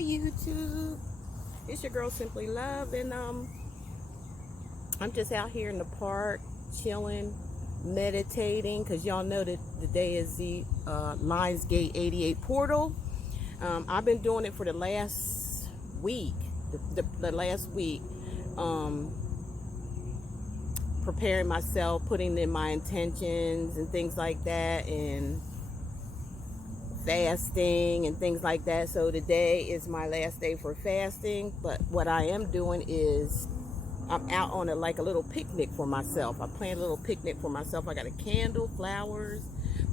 Hi YouTube, it's your girl Simply Love, and I'm just out here in the park chilling, meditating, because y'all know that today is the LIONSGATE 88 portal. I've been doing it for the last week, the last week, preparing myself, putting in my intentions and things like that, and fasting and things like that. So today is my last day for fasting, but what I am doing is I'm out on like a little picnic for myself. I planned a little picnic for myself. I got a candle, flowers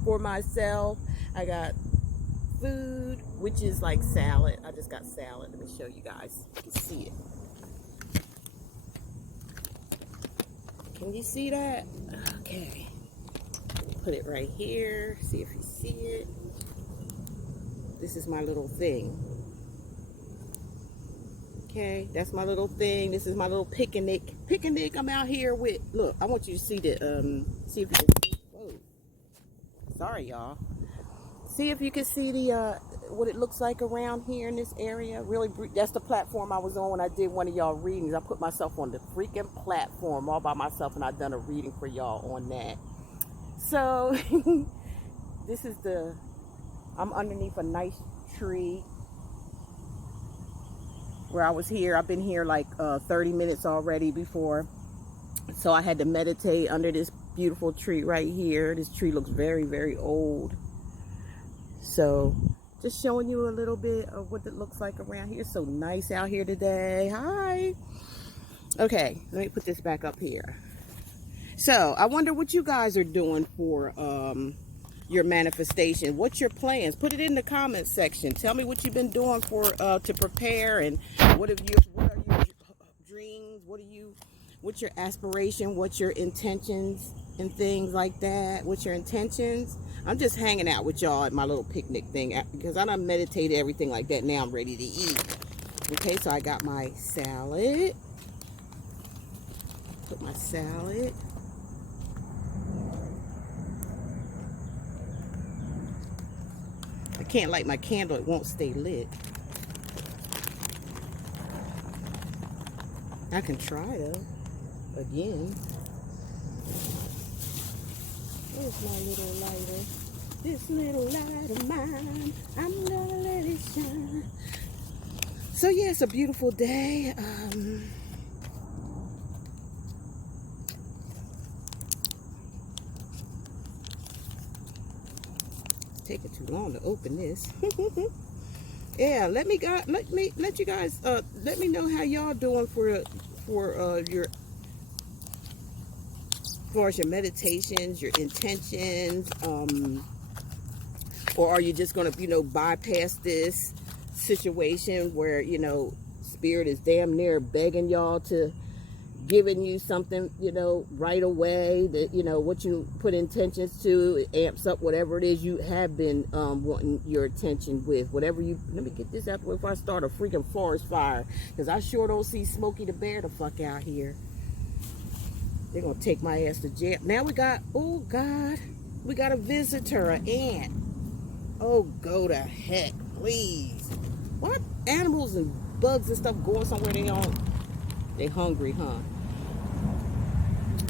for myself. I got food, which is like salad. I just got salad. Let me show you guys. You can see it. Can you see that? Okay. Put it right here. See if you see it. This is my little thing. Okay, that's my little thing. This is my little picnic. I'm out here with, look, I want you to see the, see if you can see, whoa. Sorry, y'all. See if you can see the, what it looks like around here in this area. Really, that's the platform I was on when I did one of y'all readings. I put myself on the freaking platform all by myself, and I've done a reading for y'all on that. So, this is the, I'm underneath a nice tree where I was here. I've been here like 30 minutes already before. So I had to meditate under this beautiful tree right here. This tree looks very, very old. So just showing you a little bit of what it looks like around here. So nice out here today. Hi. Okay, let me put this back up here. So I wonder what you guys are doing for your manifestation. What's your plans? Put it in the comment section. Tell me what you've been doing for to prepare, and what are your dreams? What's your aspiration? What's your intentions and things like that? What's your intentions? I'm just hanging out with y'all at my little picnic thing because I done meditated everything like that. Now I'm ready to eat. Okay, so I got my salad. Put my salad. I can't light my candle, it won't stay lit. I can try though, again. Where's my little lighter? This little light of mine, I'm gonna let it shine. So yeah, it's a beautiful day. Taking too long to open this. Yeah, let me let you guys let me know how y'all doing for your as far as your meditations, your intentions, or are you just gonna bypass this situation where spirit is damn near begging y'all to giving you something right away, that what you put intentions to, it amps up whatever it is you have been wanting your attention with, whatever you. Let me get this out before I start a freaking forest fire, because I sure don't see Smokey the Bear the fuck out here. They're gonna take my ass to jail. Now we got, oh God, we got a visitor, an ant. Oh, go to heck, please. What animals and bugs and stuff going somewhere they hungry, huh?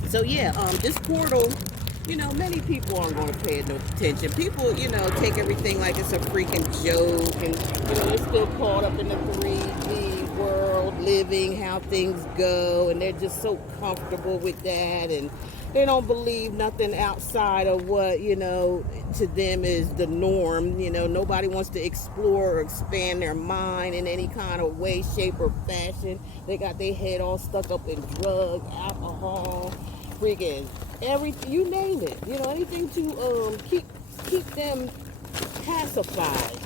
So yeah, this portal, many people aren't going to pay no attention. People, take everything like it's a freaking joke, and they're still caught up in the 3D world, living how things go, and they're just so comfortable with that, and they don't believe nothing outside of what to them is the norm. Nobody wants to explore or expand their mind in any kind of way, shape, or fashion. They got their head all stuck up in drugs, alcohol, freaking everything, you name it. Anything to keep them pacified,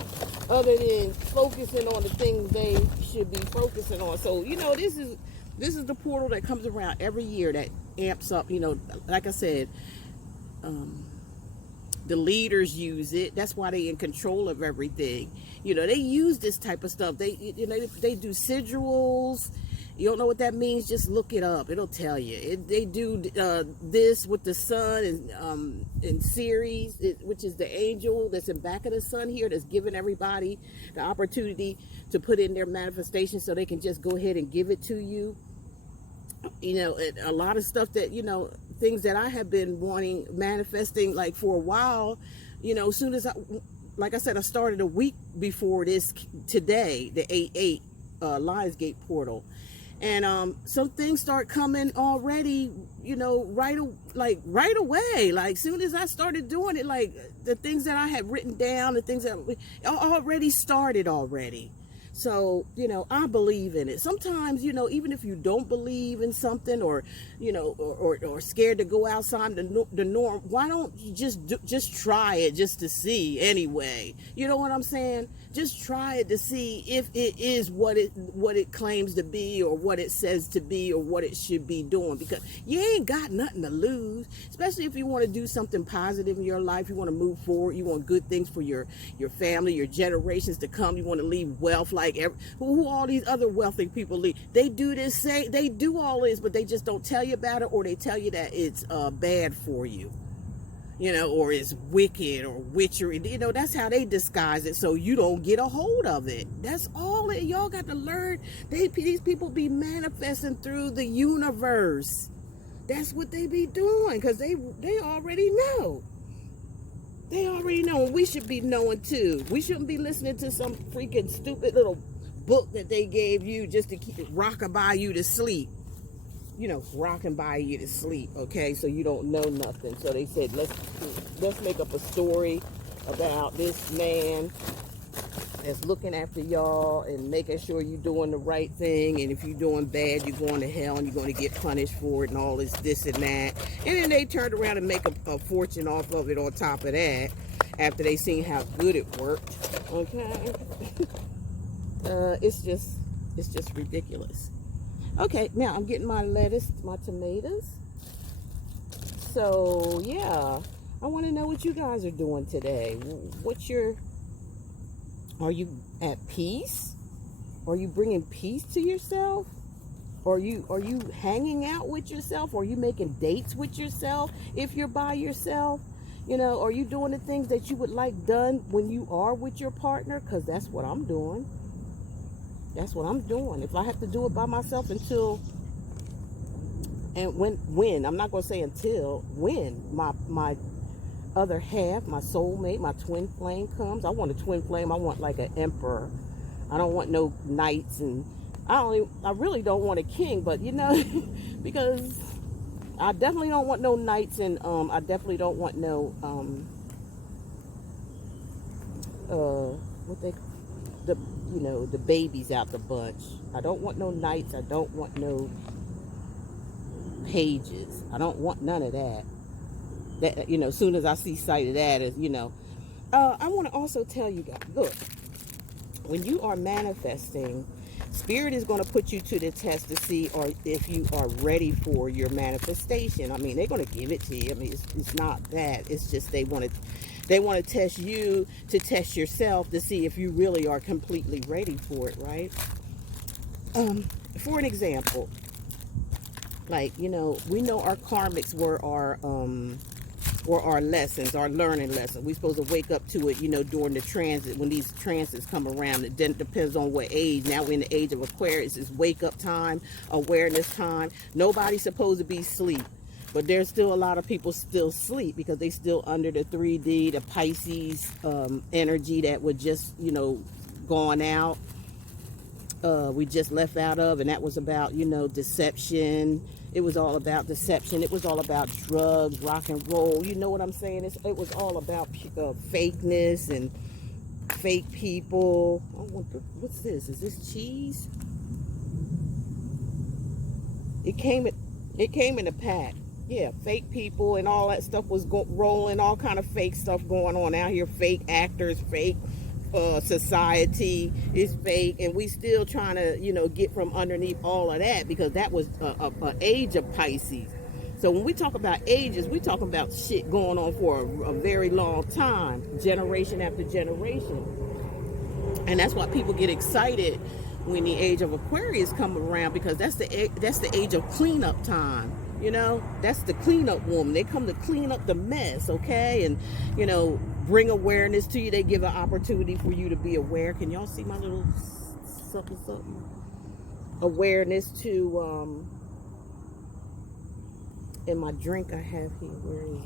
other than focusing on the things they should be focusing on. So this is the portal that comes around every year that amps up. Like I said, the leaders use it. That's why they in control of everything. They use this type of stuff. They do sigils You don't know what that means? Just look it up. It'll tell you. They do this with the sun and in Ceres, which is the angel that's in back of the sun here, that's giving everybody the opportunity to put in their manifestation so they can just go ahead and give it to you. You know, a lot of stuff that, you know, things that I have been wanting, manifesting like for a while, you know, as soon as like I said, I started a week before this today, the 8/8 LIONSGATE portal. And some things start coming already, you know, right away. Like soon as I started doing it, like the things that I had written down, the things that already started already. So, you know, I believe in it. Sometimes, you know, even if you don't believe in something, or, you know, or scared to go outside the norm, why don't you just try it just to see anyway? You know what I'm saying? Just try it to see if it is what it claims to be, or what it says to be, or what it should be doing, because you ain't got nothing to lose, especially if you want to do something positive in your life. You want to move forward. You want good things for your family, your generations to come. You want to leave wealth like who all these other wealthy people leave. They do this, they do all this, but they just don't tell you about it, or they tell you that it's bad for you. You know, or it's wicked or witchery. You know, that's how they disguise it, so you don't get a hold of it. That's all it. Y'all got to learn. These people be manifesting through the universe. That's what they be doing, because they already know. They already know, and we should be knowing too. We shouldn't be listening to some freaking stupid little book that they gave you just to keep rocking by you to sleep. You know, rocking by you to sleep, okay? So you don't know nothing. So they said, let's make up a story about this man that's looking after y'all and making sure you're doing the right thing. And if you're doing bad, you're going to hell and you're going to get punished for it and all this and that. And then they turned around and make a fortune off of it on top of that, after they seen how good it worked, okay? It's just ridiculous. Okay, now I'm getting my lettuce, my tomatoes. So, yeah, I want to know what you guys are doing today. Are you at peace? Are you bringing peace to yourself? Are you hanging out with yourself? Are you making dates with yourself if you're by yourself? You know, are you doing the things that you would like done when you are with your partner? Because that's what I'm doing. That's what I'm doing. If I have to do it by myself until, and when I'm not going to say until, when my other half, my soulmate, my twin flame comes. I want a twin flame. I want like an emperor. I don't want no knights, and I really don't want a king, but you know, because I definitely don't want no knights, and I definitely don't want no the babies out the bunch. I don't want no knights. I don't want no pages. I don't want none of that. That, you know, as soon as I see sight of that, is, you know. I want to also tell you guys, look, when you are manifesting, Spirit is going to put you to the test to see if you are ready for your manifestation. I mean, they're going to give it to you. I mean, it's not that. It's just they want to test you, to test yourself, to see if you really are completely ready for it, right? For an example, like, you know, we know our karmics were our lessons, our learning lessons. We're supposed to wake up to it, you know, during the transit, when these transits come around. It then depends on what age. Now we're in the age of Aquarius. It's wake up time, awareness time. Nobody's supposed to be asleep. But there's still a lot of people still sleep because they still under the 3D, the Pisces energy that would just, you know, gone out. We just left out of, and that was about, you know, deception. It was all about deception. It was all about drugs, rock and roll. You know what I'm saying? It was all about fakeness and fake people. Oh, what's this? Is this cheese? It came in a pack. Yeah, fake people and all that stuff was rolling. All kind of fake stuff going on out here. Fake actors, fake society is fake, and we still trying to, you know, get from underneath all of that, because that was a age of Pisces. So when we talk about ages, we talking about shit going on for a very long time, generation after generation. And that's why people get excited when the age of Aquarius come around, because that's the age of cleanup time. You know, that's the cleanup woman. They come to clean up the mess, okay? And, you know, bring awareness to you. They give an opportunity for you to be aware. Can y'all see my little something? Awareness to, in my drink I have here, where is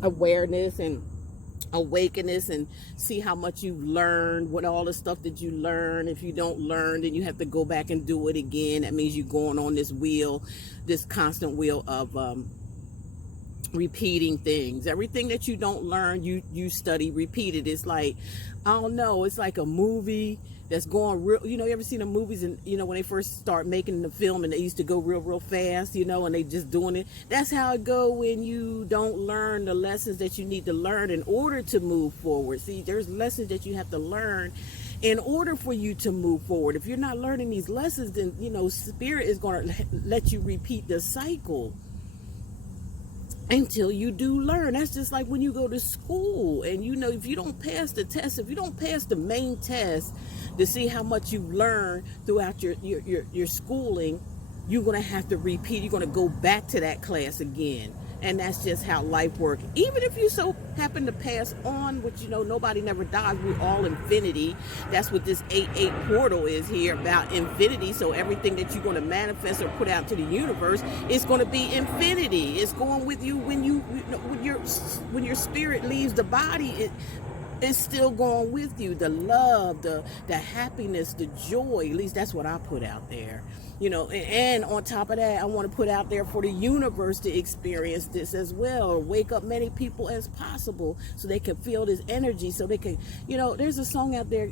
it? Awareness and awakeness, and see how much you've learned, what all the stuff that you learn. If you don't learn, then you have to go back and do it again. That means you're going on this wheel, this constant wheel of repeating things. Everything that you don't learn, you study, repeat it. It's like, I don't know, it's like a movie that's going real, you know, you ever seen the movies, and you know, when they first start making the film and they used to go real fast, you know, and they just doing it. That's how it go when you don't learn the lessons that you need to learn in order to move forward. See, there's lessons that you have to learn in order for you to move forward. If you're not learning these lessons, then, you know, spirit is going to let you repeat the cycle until you do learn. That's just like when you go to school, and you know, if you don't pass the test, if you don't pass the main test to see how much you've learned throughout your schooling, you're going to have to repeat. You're going to go back to that class again. And that's just how life works. Even if you so happen to pass on, which, you know, nobody never dies. We're all infinity. That's what this 8-8 portal is here, about infinity. So everything that you're going to manifest or put out to the universe is going to be infinity. It's going with you when when your spirit leaves the body. It's still going with you. The love, the happiness, the joy. At least that's what I put out there. You know, and on top of that, I want to put out there for the universe to experience this as well, or wake up many people as possible so they can feel this energy, so they can, you know, there's a song out there,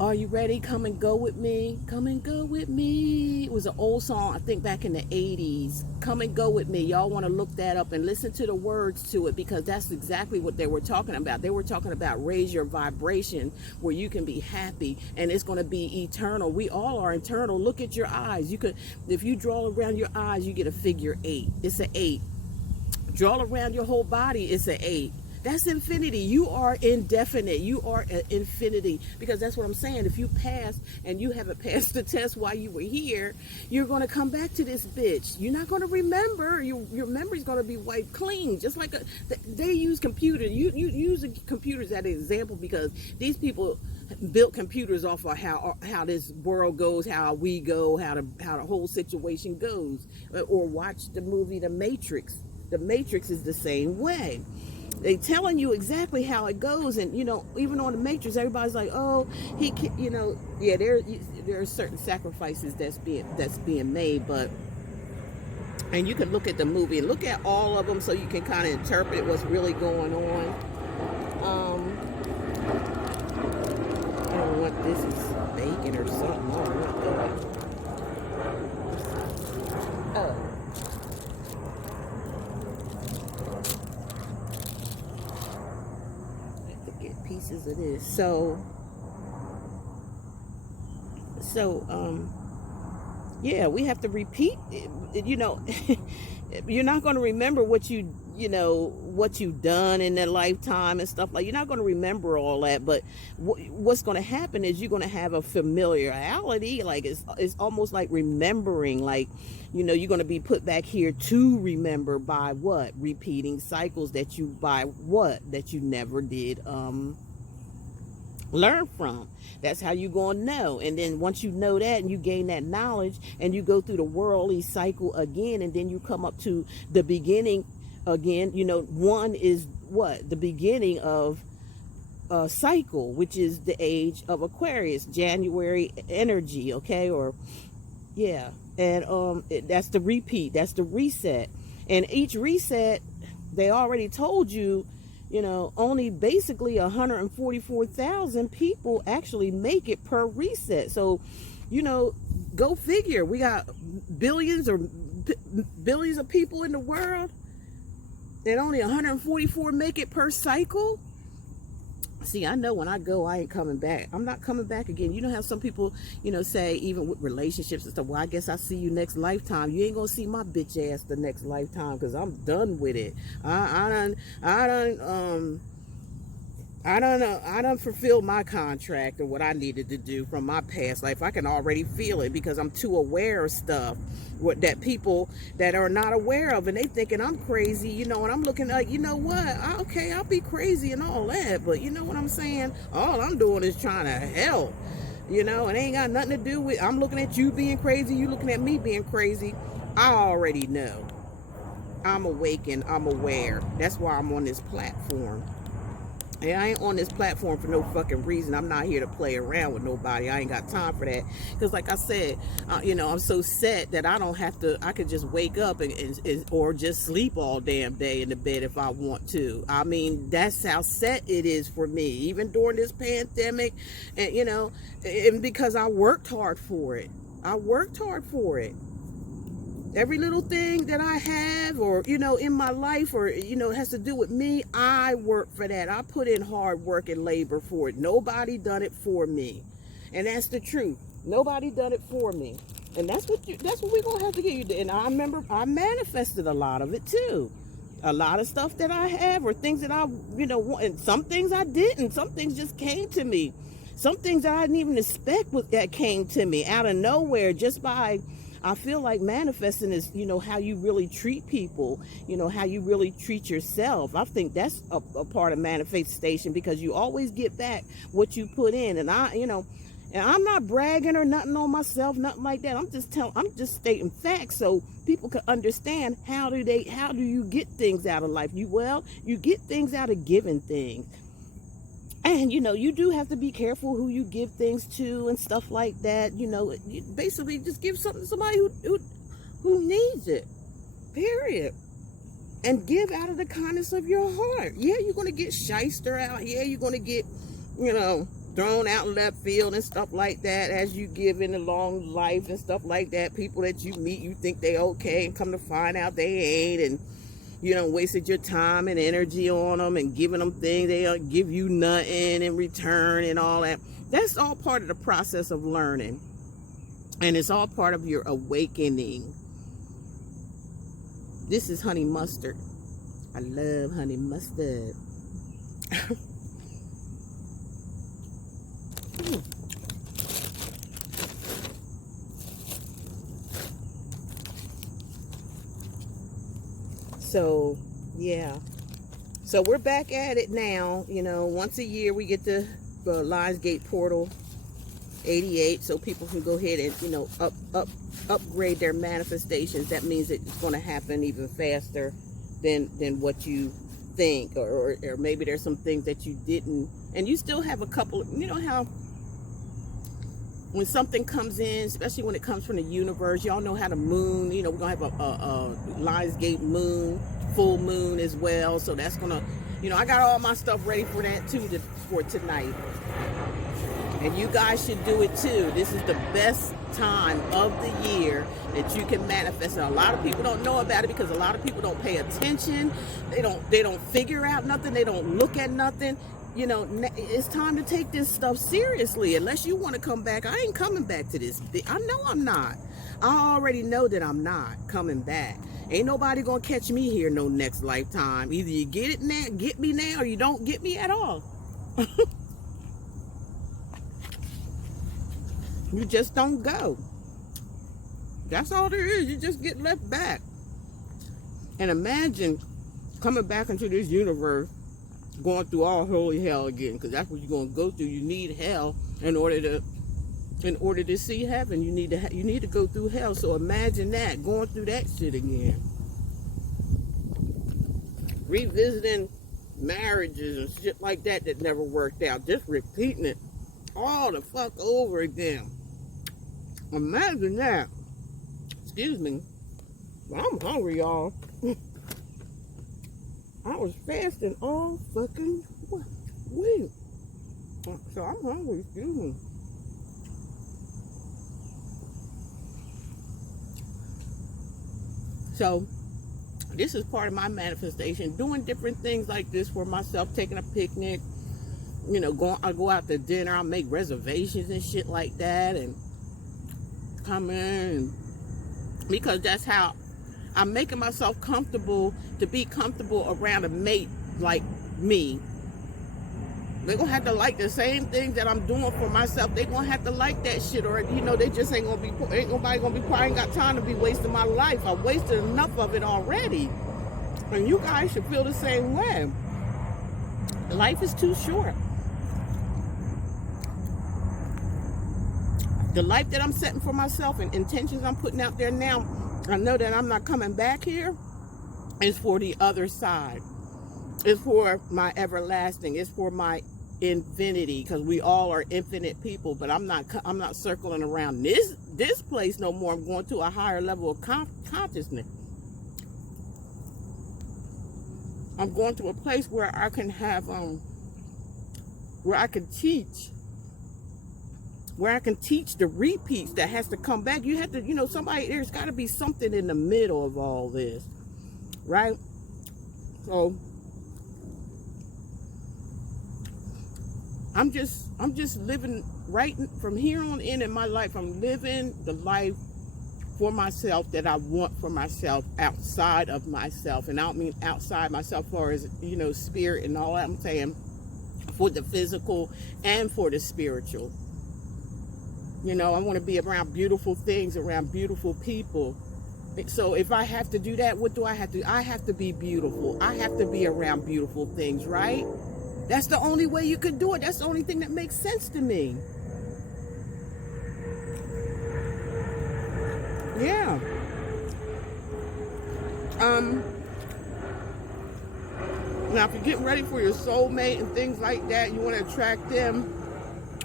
Are You Ready? Come and Go With Me. Come and go with me. It was an old song, I think back in the 80s. Come and go with me. Y'all want to look that up and listen to the words to it, because that's exactly what they were talking about. They were talking about raise your vibration where you can be happy, and it's going to be eternal. We all are eternal. Look at your eyes. You could, if you draw around your eyes, you get a figure 8. It's an 8. Draw around your whole body, it's an 8. That's infinity. You are indefinite. You are an infinity, because that's what I'm saying. If you pass and you haven't passed the test while you were here, you're going to come back to this bitch. You're not going to remember. Your memory's going to be wiped clean. Just like they use computers. You use computers as an example, because these people built computers off of how this world goes, how we go, how the whole situation goes. Or watch the movie The Matrix. The Matrix is the same way. They telling you exactly how it goes, and you know, even on the Matrix, everybody's like, "Oh, he can," you know, yeah. There are certain sacrifices that's being made, but, and you can look at the movie and look at all of them, so you can kind of interpret what's really going on. I don't know what this is, bacon or something. I don't know. Oh. Pieces of this. So yeah, we have to repeat, you know. You're not going to remember what what you've done in that lifetime and stuff. Like, you're not going to remember all that, but what's going to happen is you're going to have a familiarity. Like, it's almost like remembering, like, you know, you're going to be put back here to remember by what? Repeating cycles that you never did learn from. That's how you gonna know. And then once you know that and you gain that knowledge and you go through the worldly cycle again, and then you come up to the beginning again. You know, one is what? The beginning of a cycle, which is the age of Aquarius, January energy, okay? Or yeah. And that's the repeat, that's the reset. And each reset, they already told you, you know, only basically 144,000 people actually make it per reset. So, you know, go figure. We got billions of people in the world, and only 144 make it per cycle. See, I know when I go, I ain't coming back. I'm not coming back again. You know how some people, say, even with relationships and stuff, well, I guess I see you next lifetime. You ain't gonna see my bitch ass the next lifetime, because I'm done with it. I done fulfilled my contract or what I needed to do from my past life. I can already feel it because I'm too aware of stuff that people that are not aware of, and they thinking I'm crazy, and I'm looking like, you know what? Okay, I'll be crazy and all that, but you know what I'm saying? All I'm doing is trying to help. It ain't got nothing to do with, I'm looking at you being crazy, you looking at me being crazy. I already know. I'm awakened, I'm aware. That's why I'm on this platform. And I ain't on this platform for no fucking reason. I'm not here to play around with nobody. I ain't got time for that. Because like I said, I'm so set that I don't have to, I could just wake up or just sleep all damn day in the bed if I want to. I mean, that's how set it is for me. Even during this pandemic, and and because I worked hard for it. Every little thing that I have or, in my life or, has to do with me, I work for that. I put in hard work and labor for it. Nobody done it for me. And that's the truth. Nobody done it for me. And that's what we're going to have to get you to. And I remember I manifested a lot of it too. A lot of stuff that I have or things that I, want. And some things I didn't. Some things just came to me. Some things I didn't even expect that came to me out of nowhere just by... I feel like manifesting is, how you really treat people, how you really treat yourself. I think that's a part of manifestation, because you always get back what you put in. And and I'm not bragging or nothing on myself, nothing like that. I'm just stating facts so people can understand how do you get things out of life. You get things out of giving things. And, you do have to be careful who you give things to and stuff like that. You basically just give something to somebody who needs it, period. And give out of the kindness of your heart. Yeah, you're going to get shyster out. Yeah, you're going to get, thrown out in left field and stuff like that as you give in along life and stuff like that. People that you meet, you think they okay, and come to find out they ain't. And wasted your time and energy on them and giving them things. They don't give you nothing in return and all that. That's all part of the process of learning. And it's all part of your awakening. This is honey mustard. I love honey mustard. So, yeah. So we're back at it now. Once a year we get the LIONSGATE portal 88, so people can go ahead and, upgrade their manifestations. That means it's going to happen even faster than what you think, or maybe there's some things that you didn't, and you still have a couple. How when something comes in, especially when it comes from the universe, y'all know how the moon, we're gonna have a LIONSGATE moon, full moon as well. So that's gonna, I got all my stuff ready for that too, for tonight. And you guys should do it too. This is the best time of the year that you can manifest. And a lot of people don't know about it because a lot of people don't pay attention. They don't figure out nothing. They don't look at nothing. It's time to take this stuff seriously. Unless you want to come back, I ain't coming back to this. I know I'm not. I already know that I'm not coming back. Ain't nobody gonna catch me here no next lifetime. Either you get me now, or you don't get me at all. You just don't go. That's all there is. You just get left back. And imagine coming back into this universe, going through all holy hell again, because that's what you're going to go through. You need hell in order to see heaven. You need to go through hell. So imagine that, going through that shit again, revisiting marriages and shit like that never worked out, just repeating it all the fuck over again. Imagine that. Excuse me, I'm hungry, y'all. I was fasting all fucking week. So I'm hungry, excuse me. So this is part of my manifestation, doing different things like this for myself, taking a picnic, you know, I go out to dinner, I'll make reservations and shit like that, and come in, because that's how I'm making myself comfortable, to be comfortable around a mate like me. They're gonna have to like the same things that I'm doing for myself. They're gonna have to like that shit, or you know, they just ain't nobody gonna be quiet. I ain't got time to be wasting my life. I wasted enough of it already. And you guys should feel the same way. Life is too short. The life that I'm setting for myself and intentions I'm putting out there now, I know that I'm not coming back here. It's for the other side. It's for my everlasting. It's for my infinity, because we all are infinite people. But I'm not circling around this place no more. I'm going to a higher level of consciousness. I'm going to a place where I can have where I can teach the repeats that has to come back. You have to, you know, there's got to be something in the middle of all this, right? So I'm just living right from here on in my life. I'm living the life for myself that I want for myself, outside of myself. And I don't mean outside myself far as, you know, spirit and all that. I'm saying for the physical and for the spiritual. You know, I want to be around beautiful things, around beautiful people. So if I have to do that, what do I have to do? I have to be beautiful. I have to be around beautiful things, right? That's the only way you could do it. That's the only thing that makes sense to me. Yeah. Now, if you're getting ready for your soulmate and things like that, you want to attract them,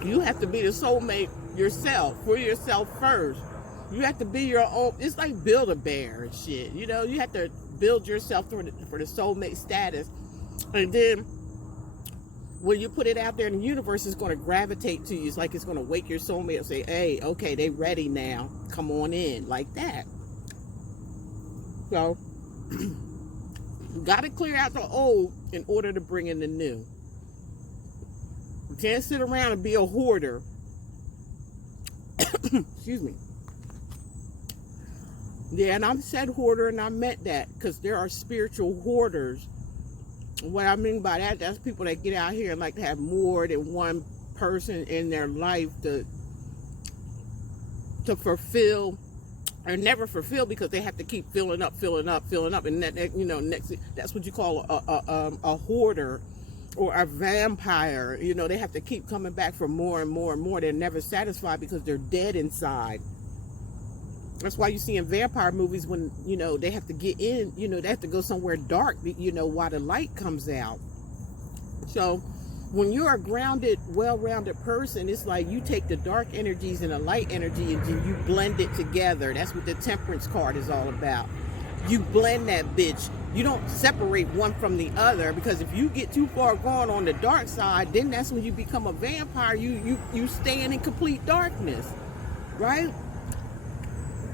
you have to be the soulmate yourself, for yourself first. You have to be your own. It's like Build-A-Bear and shit. You know, you have to build yourself for the soulmate status. And then when you put it out there in the universe, it's going to gravitate to you. It's like it's going to wake your soulmate and say, hey, okay, they ready now. Come on in, like that. So, you got to clear out the old in order to bring in the new. You can't sit around and be a hoarder. Excuse me. Yeah, and I said hoarder, and I meant that, because there are spiritual hoarders. What I mean by that, that's people that get out here and like to have more than one person in their life to fulfill, or never fulfill, because they have to keep filling up, and that, you know, next, that's what you call a hoarder or a vampire. You know, they have to keep coming back for more and more and more. They're never satisfied because they're dead inside. That's why you see in vampire movies, when, you know, they have to get in, you know, they have to go somewhere dark, you know, while the light comes out. So when you're a grounded, well-rounded person, it's like you take the dark energies and the light energy and you blend it together. That's what the temperance card is all about. You blend that bitch. You don't separate one from the other, because if you get too far gone on the dark side, then that's when you become a vampire. You stay in complete darkness, right?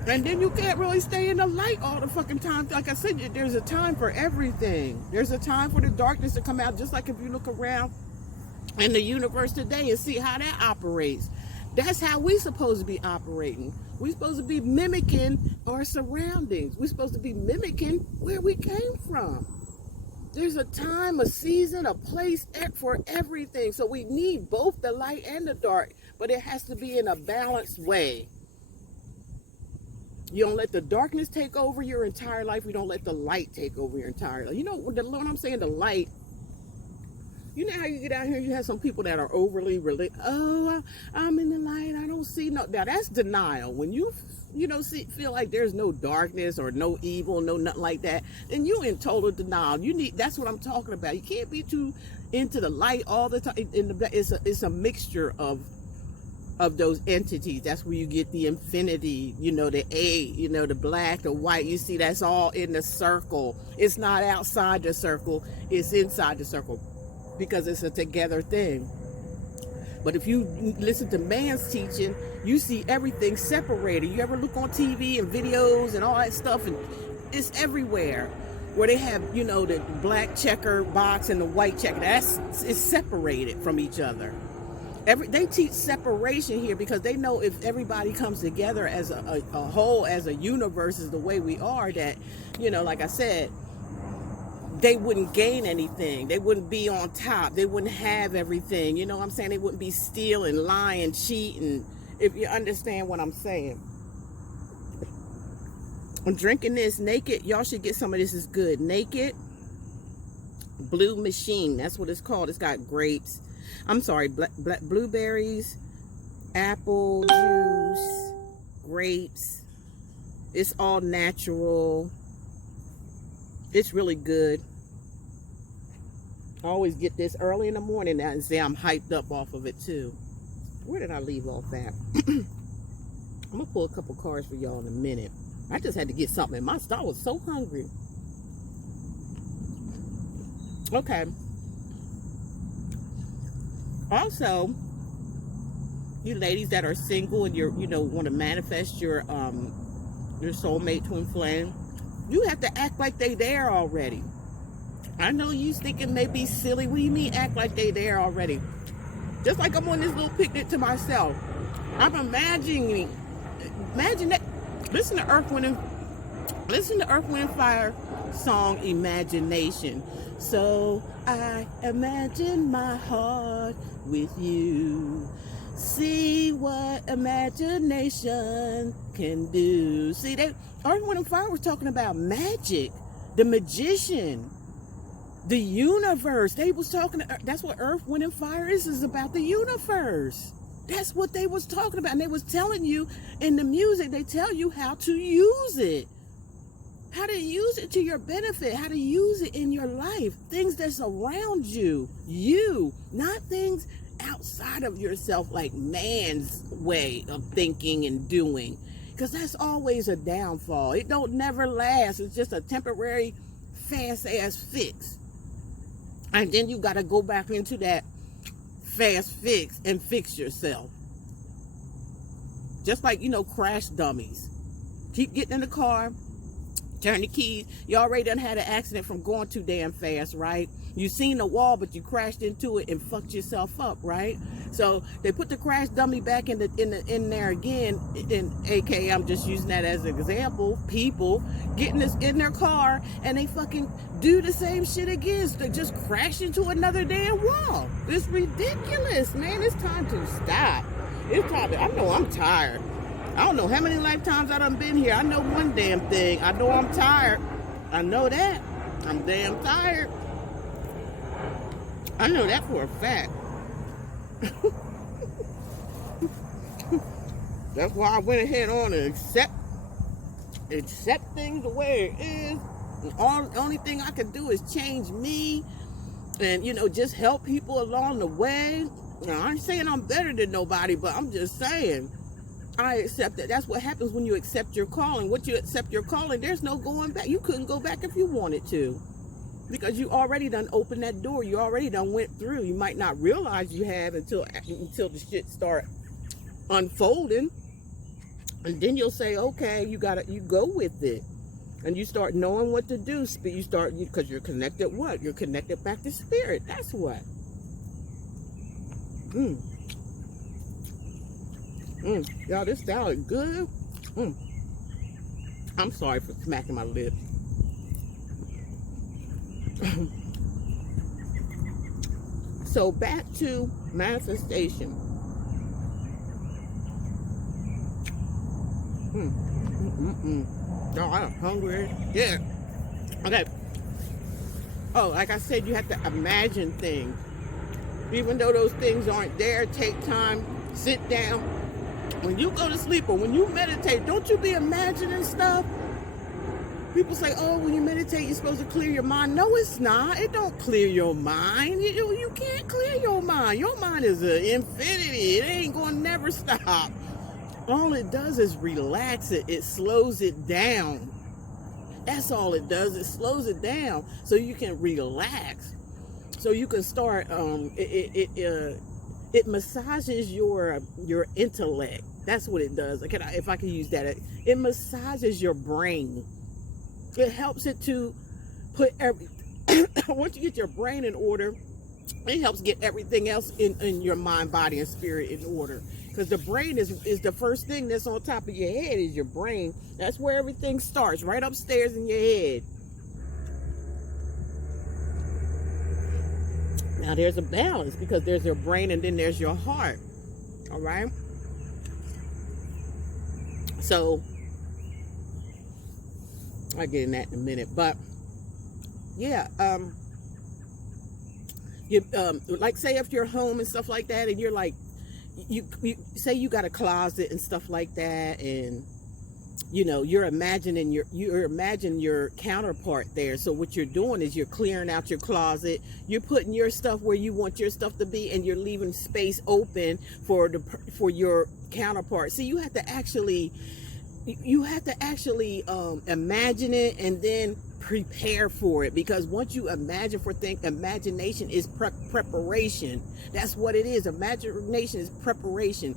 And then you can't really stay in the light all the fucking time. Like I said, there's a time for everything. There's a time for the darkness to come out, just like if you look around in the universe today and see how that operates. That's how we're supposed to be operating. We're supposed to be mimicking our surroundings. We're supposed to be mimicking where we came from. There's a time, a season, a place for everything. So we need both the light and the dark, but it has to be in a balanced way. You don't let the darkness take over your entire life. You don't let the light take over your entire life. You know what I'm saying? The light. You know how you get out here, you have some people that are overly religious. Oh, I'm in the light. I don't see no. Now that's denial. When you know, feel like there's no darkness or no evil, no nothing like that, then you in total denial. That's what I'm talking about. You can't be too into the light all the time. It's a mixture of those entities. That's where you get the infinity, you know, the A, you know, the black, the white. You see, that's all in the circle. It's not outside the circle, it's inside the circle, because it's a together thing. But if you listen to man's teaching, you see everything separated. You ever look on TV and videos and all that stuff, and it's everywhere. where they have, you know, the black checker box and the white checker. It's separated from each other. They teach separation here because they know if everybody comes together as a whole, as a universe, is the way we are, that, you know, like I said, they wouldn't gain anything. They wouldn't be on top. They wouldn't have everything. You know what I'm saying? They wouldn't be stealing, lying, cheating, if you understand what I'm saying. I'm drinking this Naked. Y'all should get some of this. It's good. Naked Blue Machine. That's what it's called. It's got grapes. I'm sorry, blueberries, apple juice, grapes. It's all natural. It's really good. I always get this early in the morning and say I'm hyped up off of it too. Where did I leave off that? I'm gonna pull a couple cards for y'all in a minute. I just had to get something in my stomach. I was so hungry. Okay. Also, you ladies that are single and you know, want to manifest your soulmate twin flame, you have to act like they there already. I know you thinking maybe silly. What do you mean act like they there already? Just like I'm on this little picnic to myself. I'm imagining that. Listen to Earth, Wind and Fire song Imagination. So I imagine my heart with you. See what imagination can do. See, Earth, Wind and Fire was talking about magic, the magician, the universe. They was talking, that's what Earth, Wind and Fire is about, the universe. That's what they was talking about. And they was telling you in the music, they tell you how to use it. How to use it to your benefit. How to use it in your life. Things that's around you. You. Not things outside of yourself like man's way of thinking and doing. Because that's always a downfall. It don't never last. It's just a temporary fast-ass fix. And then you got to go back into that fast fix and fix yourself. Just like, you know, crash dummies. Keep getting in the car, turn the keys. You already done had an accident from going too damn fast, right? You seen the wall, but you crashed into it and fucked yourself up, right? So they put the crash dummy back in there again. In aka, I'm just using that as an example. People getting this in their car and they fucking do the same shit again. They just crash into another damn wall. It's ridiculous, man. It's time to stop. It's time to, I know I'm tired. I don't know how many lifetimes I done been here. I know one damn thing. I know I'm tired. I know that. I'm damn tired. I know that for a fact. That's why I went ahead on and accept things the way it is. And the only thing I can do is change me and, you know, just help people along the way. Now, I ain't saying I'm better than nobody, but I'm just saying I accept that. That's what happens when you accept your calling. Once you accept your calling, there's no going back. You couldn't go back if you wanted to. Because you already done opened that door. You already done went through. You might not realize you have until the shit start unfolding. And then you'll say, okay, you go with it. And you start knowing what to do. Because you're connected what? You're connected back to spirit. That's what. Y'all, this salad good. I'm sorry for smacking my lips. So back to manifestation. Oh, I'm hungry. Yeah. Okay. Oh, like I said, you have to imagine things. Even though those things aren't there, take time, sit down. When you go to sleep or when you meditate, don't you be imagining stuff? People say, oh, when you meditate, you're supposed to clear your mind. No, it's not. It don't clear your mind. You can't clear your mind. Your mind is an infinity. It ain't going to never stop. All it does is relax it. It slows it down. That's all it does. It slows it down so you can relax. So you can start, it massages your intellect. That's what it does. If I can use that. It massages your brain. It helps it to put every once you get your brain in order, it helps get everything else in your mind, body, and spirit in order. Because the brain is the first thing that's on top of your head is your brain. That's where everything starts, right upstairs in your head. Now there's a balance because there's your brain and then there's your heart. All right. So I'll get in that in a minute, but yeah, you like say if you're home and stuff like that, and you're like, you say you got a closet and stuff like that, and you know you're imagining your counterpart there. So what you're doing is you're clearing out your closet, you're putting your stuff where you want your stuff to be, and you're leaving space open for your counterpart. So you have to actually imagine it and then prepare for it, because once you imagine for things, imagination is preparation. That's what it is. Imagination is preparation.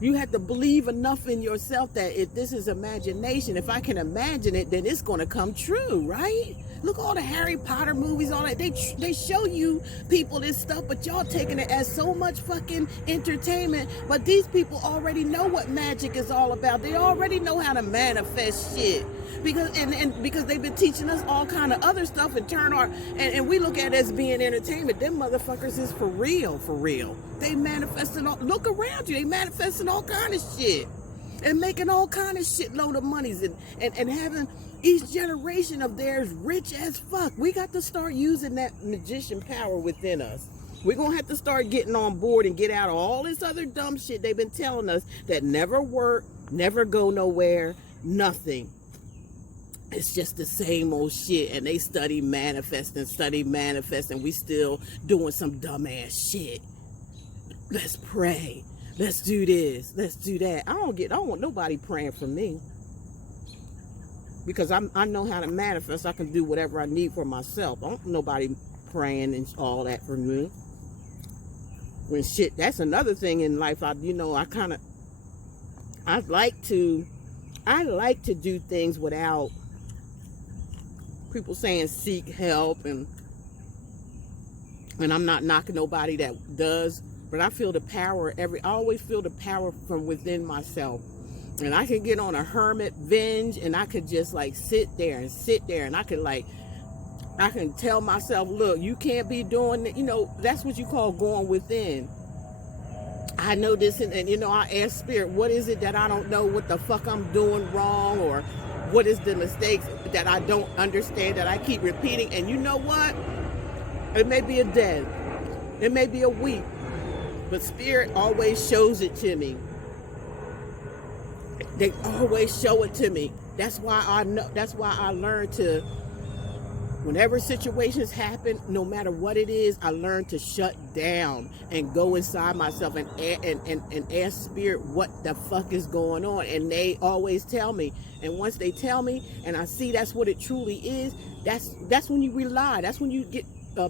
You have to believe enough in yourself that if this is imagination, if I can imagine it, then it's going to come true, right? Look, all the Harry Potter movies, all that, they show you people this stuff, but y'all taking it as so much fucking entertainment. But these people already know what magic is all about. They already know how to manifest shit. Because because they've been teaching us all kind of other stuff and we look at it as being entertainment. Them motherfuckers is for real, for real. They manifesting look around you, they manifesting all kind of shit and making all kind of shitload of monies and having each generation of theirs rich as fuck. We got to start using that magician power within us. We're going to have to start getting on board and get out of all this other dumb shit they've been telling us that never work, never go nowhere, nothing. It's just the same old shit, and they study manifest, and we still doing some dumbass shit. Let's pray. Let's do this. Let's do that. I don't want nobody praying for me, because I know how to manifest. I can do whatever I need for myself. I don't want nobody praying and all that for me. When shit, that's another thing in life. I like to do things without people saying seek help, and I'm not knocking nobody that does, but I feel the power I always feel the power from within myself. And I can get on a hermit binge, and I could just like sit there, and I can tell myself, look, you can't be doing it. You know, that's what you call going within. I know this, and I ask spirit, what is it that I don't know, what the fuck I'm doing wrong, or what is the mistakes that I don't understand that I keep repeating. And you know what? It may be a day, it may be a week, but spirit always shows it to me. They always show it to me. That's why I know. That's why I learned to, whenever situations happen, no matter what it is, I learn to shut down and go inside myself and ask spirit what the fuck is going on. And they always tell me. And once they tell me and I see that's what it truly is, that's when you rely. That's when you get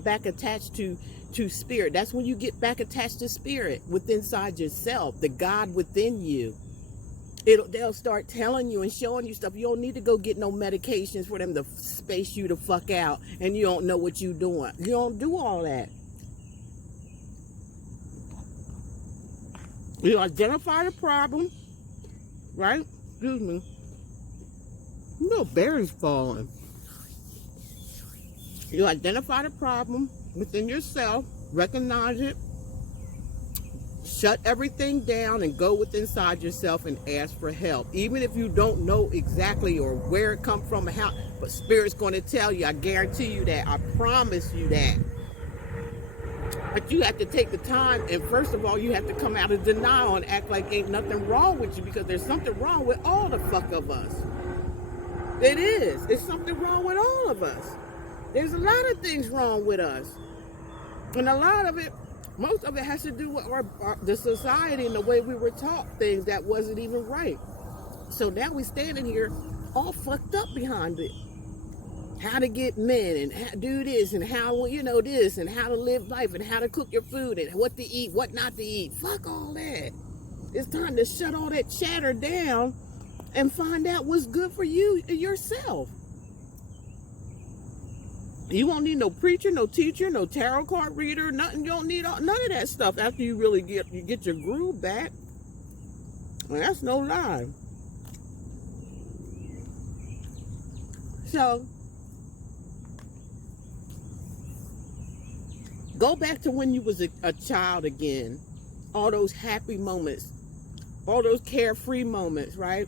back attached to spirit. That's when you get back attached to spirit within inside yourself, the God within you. They'll start telling you and showing you stuff. You don't need to go get no medications for them to space you the fuck out, and you don't know what you're doing. You don't do all that. You identify the problem, right? Excuse me. Little berries falling. You identify the problem within yourself, recognize it, shut everything down, and go within inside yourself and ask for help. Even if you don't know exactly or where it come from, how, but spirit's going to tell you. I guarantee you that. I promise you that. But you have to take the time, and first of all, you have to come out of denial and act like ain't nothing wrong with you, because there's something wrong with all the fuck of us. It is. It's something wrong with all of us. There's a lot of things wrong with us. And a lot of it, most of it has to do with the society and the way we were taught things that wasn't even right. So now we're standing here all fucked up behind it. How to get men, and how to do this, and how, this, and how to live life, and how to cook your food, and what to eat, what not to eat. Fuck all that. It's time to shut all that chatter down and find out what's good for you and yourself. You won't need no preacher, no teacher, no tarot card reader, nothing. You don't need none of that stuff after you really get your groove back. And that's no lie. So go back to when you was a child again. All those happy moments, all those carefree moments, right?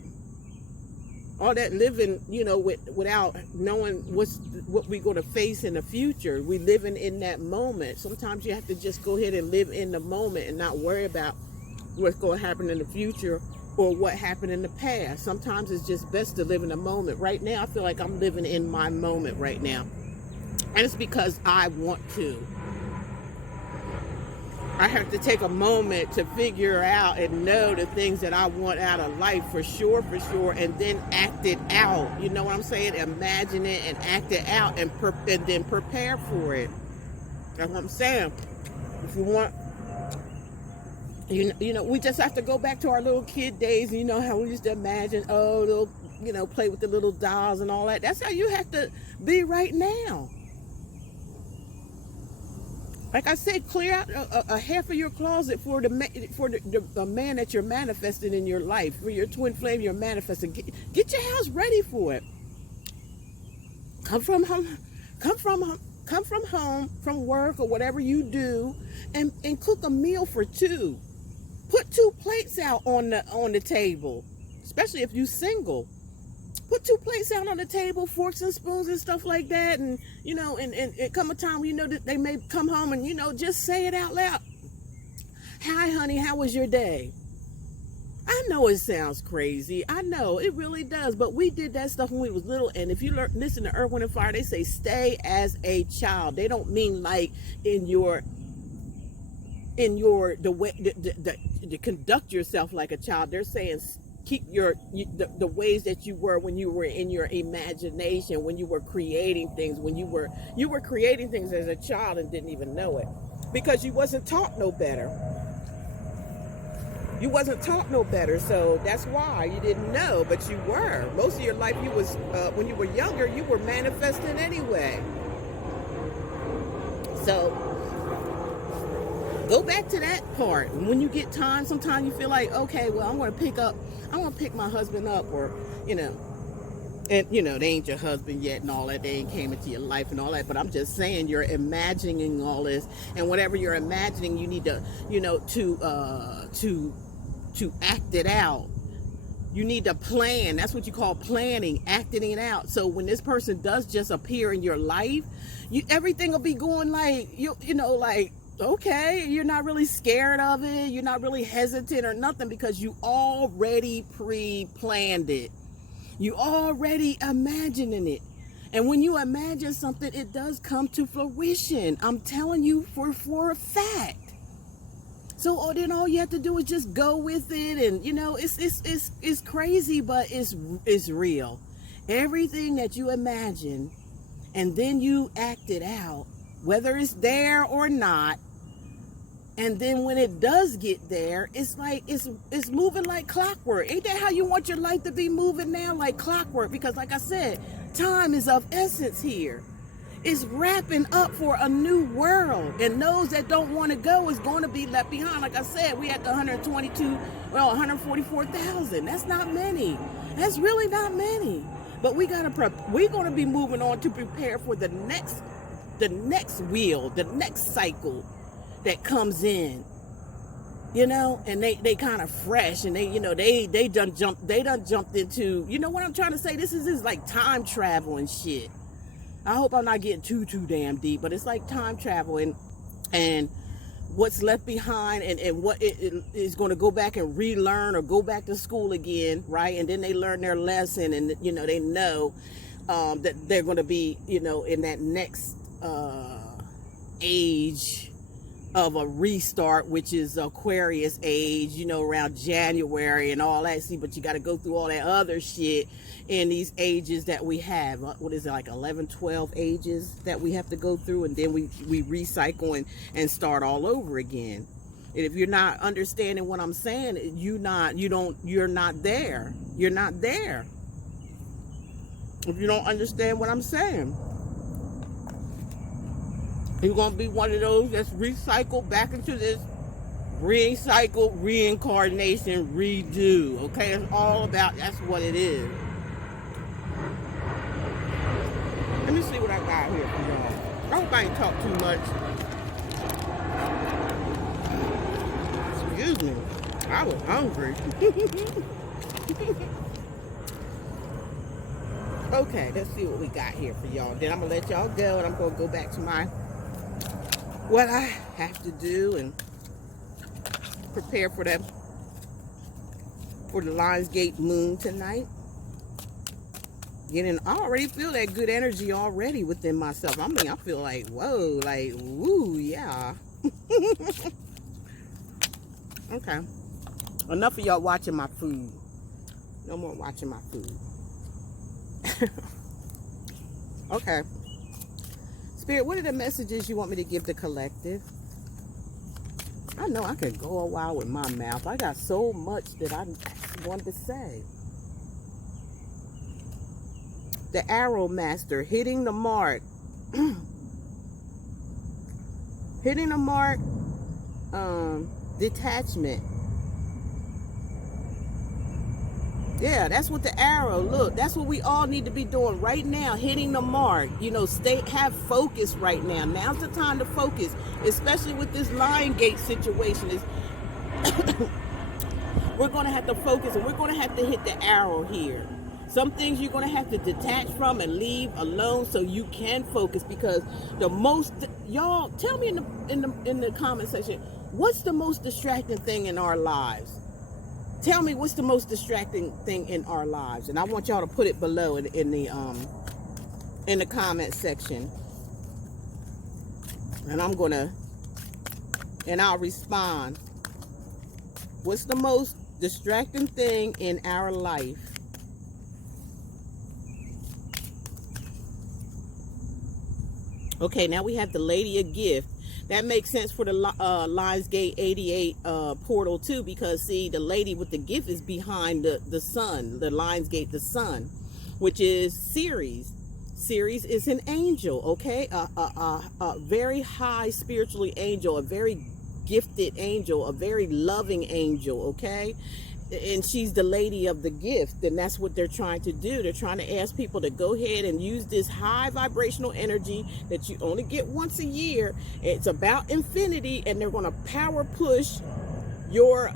All that living, you know, without knowing what we're going to face in the future. We living in that moment. Sometimes you have to just go ahead and live in the moment and not worry about what's going to happen in the future or what happened in the past. Sometimes it's just best to live in the moment. Right now, I feel like I'm living in my moment right now. And it's because I want to. I have to take a moment to figure out and know the things that I want out of life for sure, and then act it out. You know what I'm saying? Imagine it and act it out and then prepare for it. That's what I'm saying. If you want, you know, we just have to go back to our little kid days. You know how we used to imagine, oh, they'll, you know, play with the little dolls and all that. That's how you have to be right now. Like I said, clear out a half of your closet for the man that you're manifesting in your life, for your twin flame you're manifesting. Get your house ready for it. Come from home from work or whatever you do, and cook a meal for two. Put 2 plates out on the table, especially if you're single. Put 2 plates out on the table, forks and spoons and stuff like that. And, you know, and come a time when you know that they may come home and, you know, just say it out loud. Hi, honey, how was your day? I know it sounds crazy. I know it really does. But we did that stuff when we was little. And if you listen to Earth, Wind, and Fire, they say stay as a child. They don't mean like in your the way to conduct yourself like a child. They're saying keep the ways that you were when you were in your imagination, when you were creating things, when you were creating things as a child and didn't even know it, because you wasn't taught no better. You wasn't taught no better, so that's why you didn't know, but you were. Most of your life, you was when you were younger, you were manifesting anyway. So go back to that part. And when you get time, sometimes you feel like, okay, well, I want to pick my husband up, or, you know, and, you know, they ain't your husband yet and all that. They ain't came into your life and all that. But I'm just saying, you're imagining all this, and whatever you're imagining, you need to, you know, to act it out. You need to plan. That's what you call planning, acting it out. So when this person does just appear in your life, everything will be going like, you know, like, okay, you're not really scared of it. You're not really hesitant or nothing, because you already pre-planned it. You already imagining it. And when you imagine something, it does come to fruition. I'm telling you for a fact. So then all you have to do is just go with it. And, you know, it's crazy, but it's real. Everything that you imagine and then you act it out, whether it's there or not. And then when it does get there, it's like it's moving like clockwork. Ain't that how you want your life to be moving now? Like clockwork. Because like I said, time is of essence here. It's wrapping up for a new world. And those that don't want to go is going to be left behind. Like I said, we at the 144,000. That's not many. That's really not many. But we're going to be moving on to prepare for the next wheel, the next cycle that comes in, you know, and they kind of fresh, and they done jumped into, you know what I'm trying to say? This is like time travel and shit. I hope I'm not getting too damn deep, but it's like time travel and what's left behind and what it is going to go back and relearn or go back to school again, right? And then they learn their lesson, and, you know, they know that they're going to be, you know, in that next age of a restart, which is Aquarius age, you know, around January and all that. See, but you got to go through all that other shit in these ages that we have. What is it, like 11, 12 ages that we have to go through, and then we recycle and start all over again. And if you're not understanding what I'm saying, you're not there. You're not there. If you don't understand what I'm saying. You're going to be one of those that's recycled back into this recycle, reincarnation, redo. Okay, it's all about, that's what it is. Let me see what I got here for y'all. I hope I ain't talk too much. Excuse me, I was hungry. Okay, let's see what we got here for y'all. Then I'm gonna let y'all go, and I'm gonna go back to what I have to do and prepare for the LIONSGATE moon tonight. I already feel that good energy already within myself. I mean, I feel like, whoa, like, woo, yeah. Okay. Enough of y'all watching my food. No more watching my food. Okay. Spirit, what are the messages you want me to give the collective? I know I could go a while with my mouth. I got so much that I wanted to say. The Arrow Master, hitting the mark. Hitting the mark, detachment. Yeah, that's what the arrow, look, that's what we all need to be doing right now, hitting the mark. You know, have focus right now. Now's the time to focus, especially with this LIONSGATE situation. We're going to have to focus, and we're going to have to hit the arrow here. Some things you're going to have to detach from and leave alone so you can focus, because y'all tell me in the comment section, what's the most distracting thing in our lives? Tell me what's the most distracting thing in our lives, and I want y'all to put it below in the comment section, and I'll respond. What's the most distracting thing in our life? Okay, now we have the Lady of Gift. That makes sense for the LIONSGATE 88 portal too, because see, the lady with the gift is behind the sun, the LIONSGATE, the sun, which is Ceres. Ceres is an angel, okay, a very high spiritually angel, a very gifted angel, a very loving angel, okay. And she's the lady of the gift, and that's what they're trying to do. They're trying to ask people to go ahead and use this high vibrational energy that you only get once a year. It's about infinity, and they're going to power push your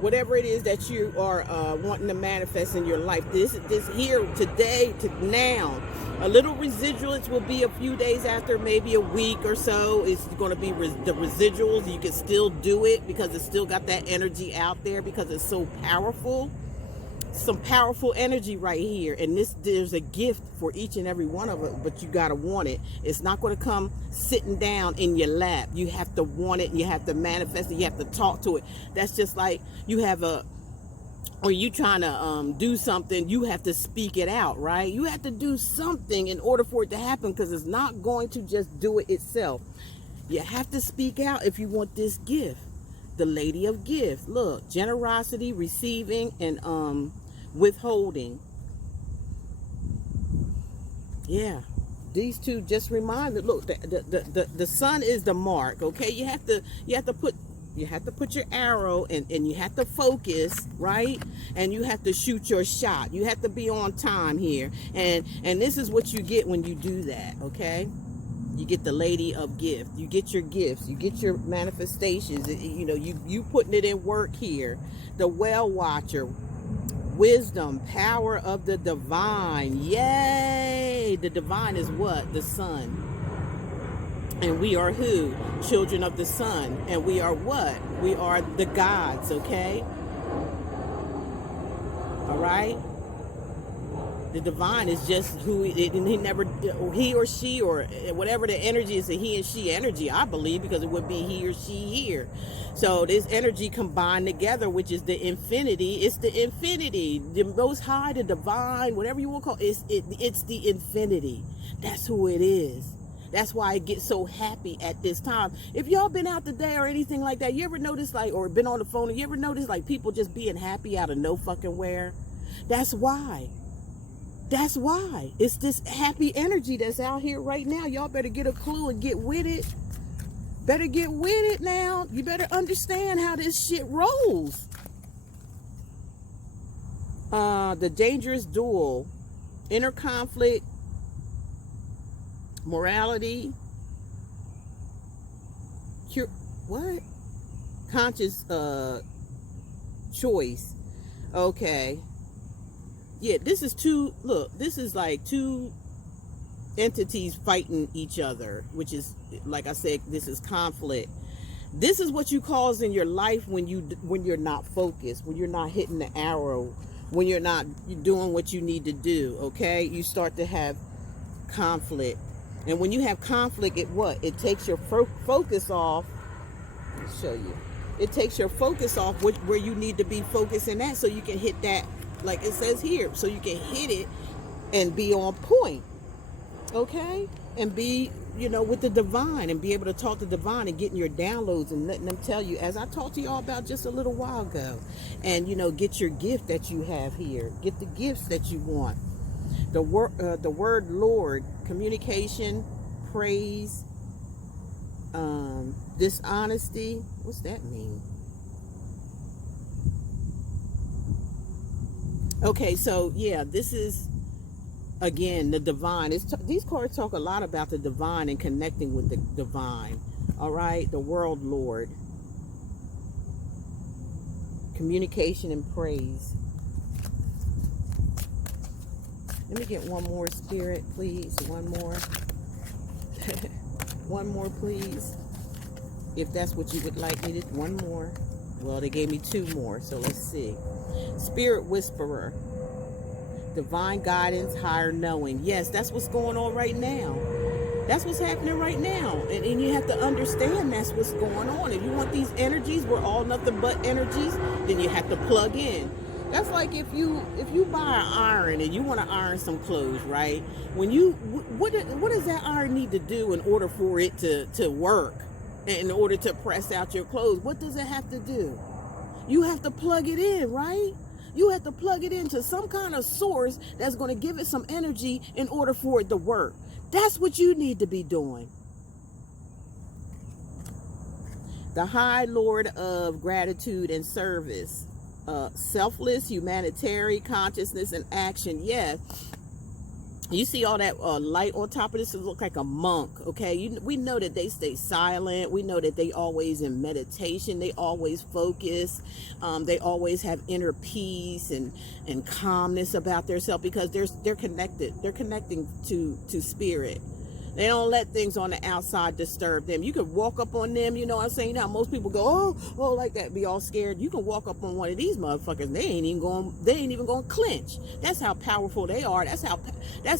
whatever it is that you are wanting to manifest in your life. This here today to now. A little residuals will be a few days after, maybe a week or so. It's going to be the residuals. You can still do it because it's still got that energy out there because it's so powerful. Some powerful energy right here. And there's a gift for each and every one of it, but you got to want it. It's not going to come sitting down in your lap. You have to want it, and you have to manifest it. You have to talk to it. That's just like you trying to do something, you have to speak it out, right? You have to do something in order for it to happen, because it's not going to just do it itself. You have to speak out if you want this gift. The Lady of Gifts. Look, generosity, receiving, and withholding. Yeah. These two just remind me. Look, the sun is the mark, okay? You have to put your arrow and you have to focus, right? And you have to shoot your shot. You have to be on time here. And this is what you get when you do that, okay? You get the Lady of Gift. You get your gifts. You get your manifestations. You know, you putting it in work here. The Well Watcher. Wisdom, power of the divine. Yay! The divine is what? The sun. And we are who? Children of the sun. And we are what? We are the gods, okay? All right? The divine is just who he or she or whatever the energy is, a he and she energy, I believe, because it would be he or she here. So this energy combined together, which is the infinity, it's the infinity, the most high, the divine, whatever you want to call it, it's the infinity. That's who it is. That's why I get so happy at this time. If y'all been out today or anything like that, you ever notice or been on the phone, and you ever notice people just being happy out of no fucking where? That's why. That's why. It's this happy energy that's out here right now. Y'all better get a clue and get with it. Better get with it now. You better understand how this shit rolls. The dangerous duel. Inner conflict. Morality. What? Conscious choice. Okay. Yeah, this is two, look, this is like two entities fighting each other, which is, like I said, this is conflict. This is what you cause in your life when you're not focused, when you're not hitting the arrow, when you're not doing what you need to do, okay? You start to have conflict. And when you have conflict, it takes your focus off. Let me show you. It takes your focus off where you need to be focusing at, so you can hit that, like it says here, so you can hit it and be on point, okay? And be, with the divine, and be able to talk to divine and getting your downloads and letting them tell you, as I talked to y'all about just a little while ago. And, get your gift that you have here. Get the gifts that you want. The word Lord, communication, praise, dishonesty. What's that mean? Okay, so yeah, this is, again, the divine. These cards talk a lot about the divine and connecting with the divine. All right, the world Lord, communication and praise. Let me get one more, Spirit, please. One more. One more, please. If that's what you would like me to. One more. Well, they gave me two more, so let's see. Spirit Whisperer. Divine guidance, higher knowing. Yes, that's what's going on right now. That's what's happening right now. And you have to understand that's what's going on. If you want these energies, we're all nothing but energies, then you have to plug in. That's like if you buy an iron and you want to iron some clothes, right? When what does that iron need to do in order for it to work? In order to press out your clothes, what does it have to do? You have to plug it in, right? You have to plug it into some kind of source that's going to give it some energy in order for it to work. That's what you need to be doing. The High Lord of Gratitude and Service. Selfless, humanitarian, consciousness, and action. Yeah. You see all that light on top of this? It looks like a monk, okay? We know that they stay silent. We know that they always in meditation. They always focus. They always have inner peace and calmness about themselves, because they're connected. They're connecting to spirit. They don't let things on the outside disturb them. You can walk up on them, you know what I'm saying? Now, most people go, oh, like that, be all scared. You can walk up on one of these motherfuckers, they ain't even going to clinch. That's how powerful they are. That's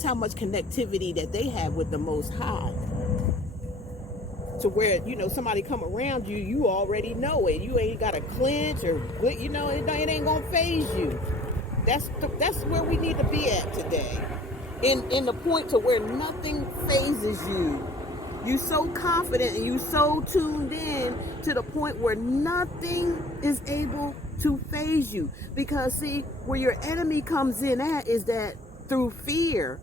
how much connectivity that they have with the Most High. To where, somebody come around you, you already know it. You ain't got to clinch or, it ain't going to phase you. That's where we need to be at today. In the point to where nothing phases you. You so confident and you so tuned in to the point where nothing is able to phase you. Because see, where your enemy comes in at is that through fear.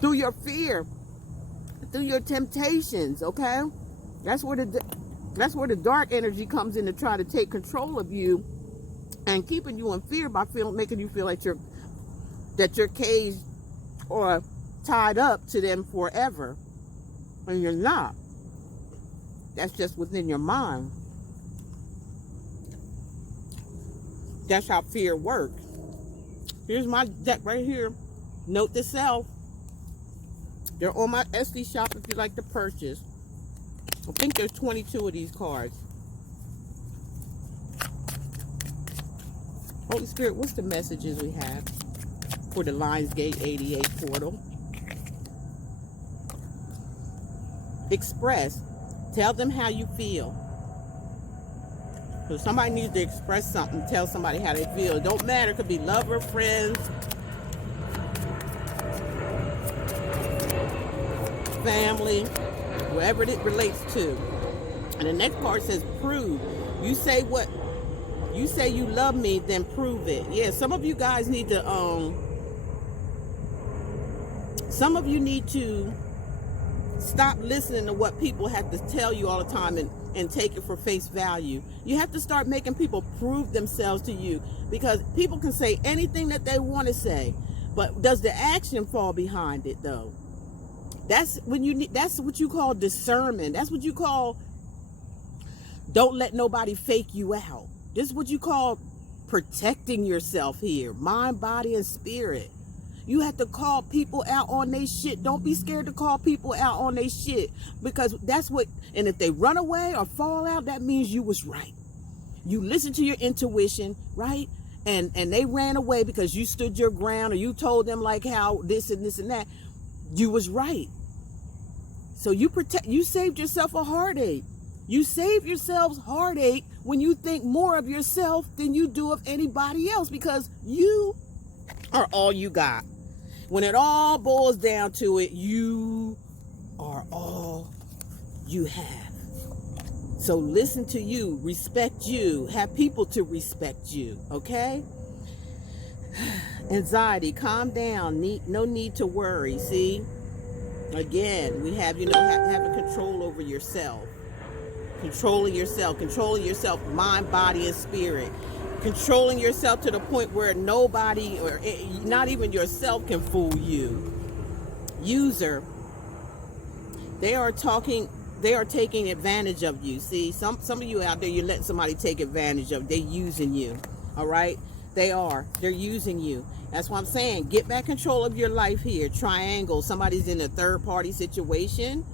Through your fear. Through your temptations, okay? That's where the dark energy comes in to try to take control of you and keeping you in fear by making you feel like you're caged or tied up to them forever. And you're not. That's just within your mind. That's how fear works. Here's my deck right here. Note to self. They're on my Etsy shop if you'd like to purchase. I think there's 22 of these cards. Holy Spirit, what's the messages we have for the LIONSGATE 88 portal? Express. Tell them how you feel. So somebody needs to express something. Tell somebody how they feel. It don't matter. It could be lover, friends, family, whoever it relates to. And the next part says prove. You say what You say you love me, then prove it. Yeah, some of you guys need to some of you need to stop listening to what people have to tell you all the time and take it for face value. You have to start making people prove themselves to you, because people can say anything that they want to say, but does the action fall behind it though? That's when you need, that's what you call discernment. That's what you call don't let nobody fake you out. This is what you call protecting yourself here, mind, body, and spirit. You have to call people out on their shit. Don't be scared to call people out on their shit, because that's what, and if they run away or fall out, that means you was right. You listen to your intuition, right? And they ran away because you stood your ground, or you told them like how this and this and that. You was right. So you saved yourself a heartache. You save yourselves heartache when you think more of yourself than you do of anybody else, because you are all you got. When it all boils down to it, you are all you have. So listen to you, respect you, have people to respect you, okay? Anxiety, calm down, no need to worry. See, again, we have, having control over yourself. Controlling yourself, mind, body, and spirit. Controlling yourself to the point where nobody, or not even yourself, can fool you. User, they are taking advantage of you. See, some of you out there, you're letting somebody take advantage of. They're using you. All right, they're using you. That's what I'm saying. Get back control of your life here. Triangle, somebody's in a third party situation.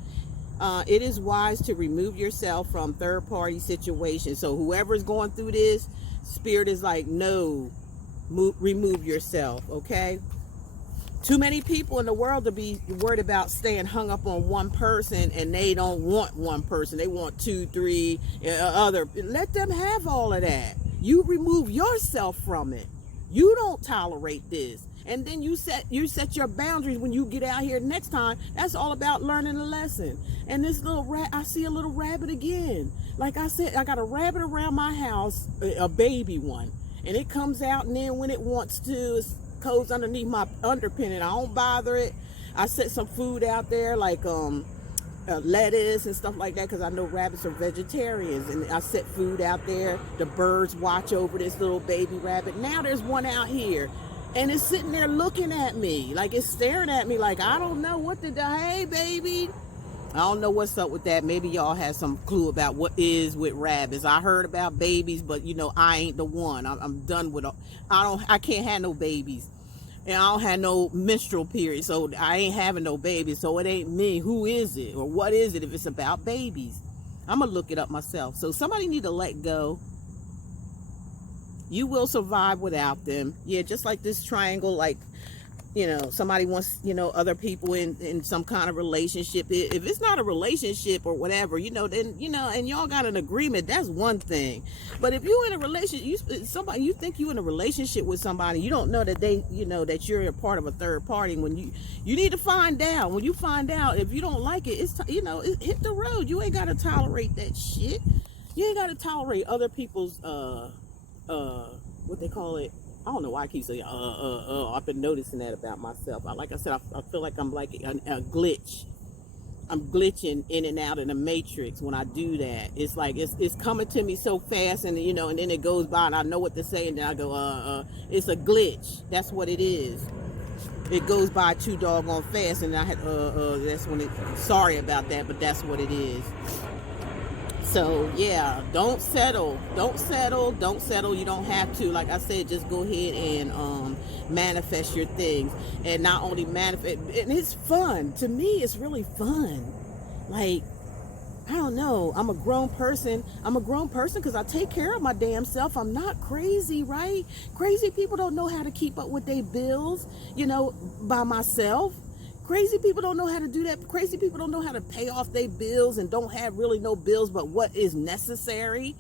It is wise to remove yourself from third party situations. So whoever's going through this, spirit is like, no, remove yourself. Okay. Too many people in the world to be worried about staying hung up on one person, and they don't want one person. They want 2, 3 other. Let them have all of that. You remove yourself from it. You don't tolerate this. And then you set your boundaries when you get out here next time. That's all about learning a lesson. And this little I see a little rabbit again. Like I said, I got a rabbit around my house, a baby one. And it comes out, and then when it wants to, it goes underneath my underpinning. I don't bother it. I set some food out there, like lettuce and stuff like that, because I know rabbits are vegetarians. And I set food out there. The birds watch over this little baby rabbit. Now there's one out here. And it's sitting there looking at me, like it's staring at me, like I don't know what to do. Hey, baby. I don't know what's up with that. Maybe y'all have some clue about what is with rabbits. I heard about babies, but I ain't the one. I'm done with. I can't have no babies, and I don't have no menstrual period, so I ain't having no babies. So it ain't me. Who is it, or what is it? If it's about babies, I'm gonna look it up myself. So somebody need to let go. You will survive without them. Yeah, just like this triangle, like, somebody wants, other people in some kind of relationship. If it's not a relationship or whatever, then, and y'all got an agreement, that's one thing. But if you're in a relationship, you think you're in a relationship with somebody, you don't know that they, that you're a part of a third party. When you need to find out. When you find out, if you don't like it, it's, hit the road. You ain't got to tolerate that shit. You ain't got to tolerate other people's, what they call it, I don't know why I keep saying I've been noticing that about myself. Like I said, I feel like I'm like a glitch. I'm glitching in and out in the matrix when I do that. It's like it's coming to me so fast, and and then it goes by, and I know what to say, and then I go it's a glitch. That's what it is. It goes by too doggone fast, and I had that's when sorry about that, but that's what it is. So yeah, don't settle. You don't have to. Like I said, just go ahead and manifest your things. And not only manifest, and it's fun. To me, it's really fun. Like, I don't know. I'm a grown person because I take care of my damn self. I'm not crazy, right? Crazy people don't know how to keep up with their bills, by myself. Crazy people don't know how to do that. Crazy people don't know how to pay off their bills and don't have really no bills but what is necessary.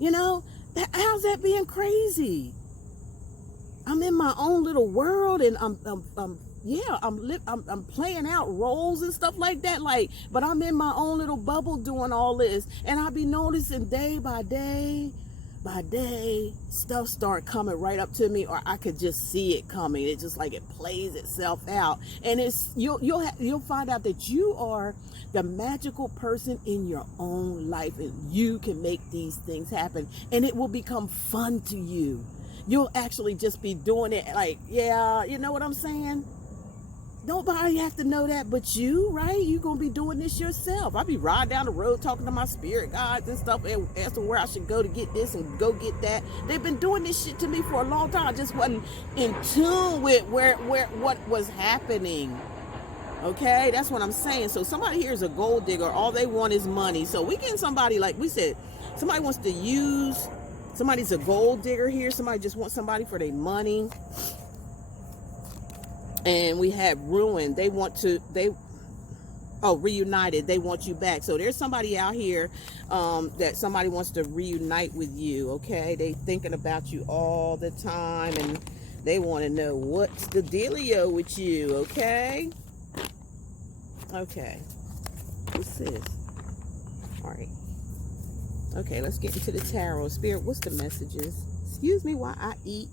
How's that being crazy? I'm in my own little world, and I'm playing out roles and stuff like that. But I'm in my own little bubble doing all this, and I be noticing day by day by day, stuff start coming right up to me, or I could just see it coming. It just like it plays itself out, and it's you'll find out that you are the magical person in your own life, and you can make these things happen, and it will become fun to you. You'll actually just be doing it like, yeah, you know what I'm saying? Nobody have to know that but you, right? You're going to be doing this yourself. I'll be riding down the road talking to my spirit guides and stuff, and asking where I should go to get this and go get that. They've been doing this shit to me for a long time. I just wasn't in tune with what was happening. Okay, that's what I'm saying. So somebody here is a gold digger. All they want is money. So we getting somebody, like we said, somebody wants to use, somebody's a gold digger here. Somebody just wants somebody for their money. And we have ruin. They want to, reunited. They want you back. So there's somebody out here that somebody wants to reunite with you. Okay, they thinking about you all the time, and they want to know what's the dealio with you. Okay. What's this? All right. Okay, let's get into the tarot. Spirit, what's the messages? Excuse me while I eat.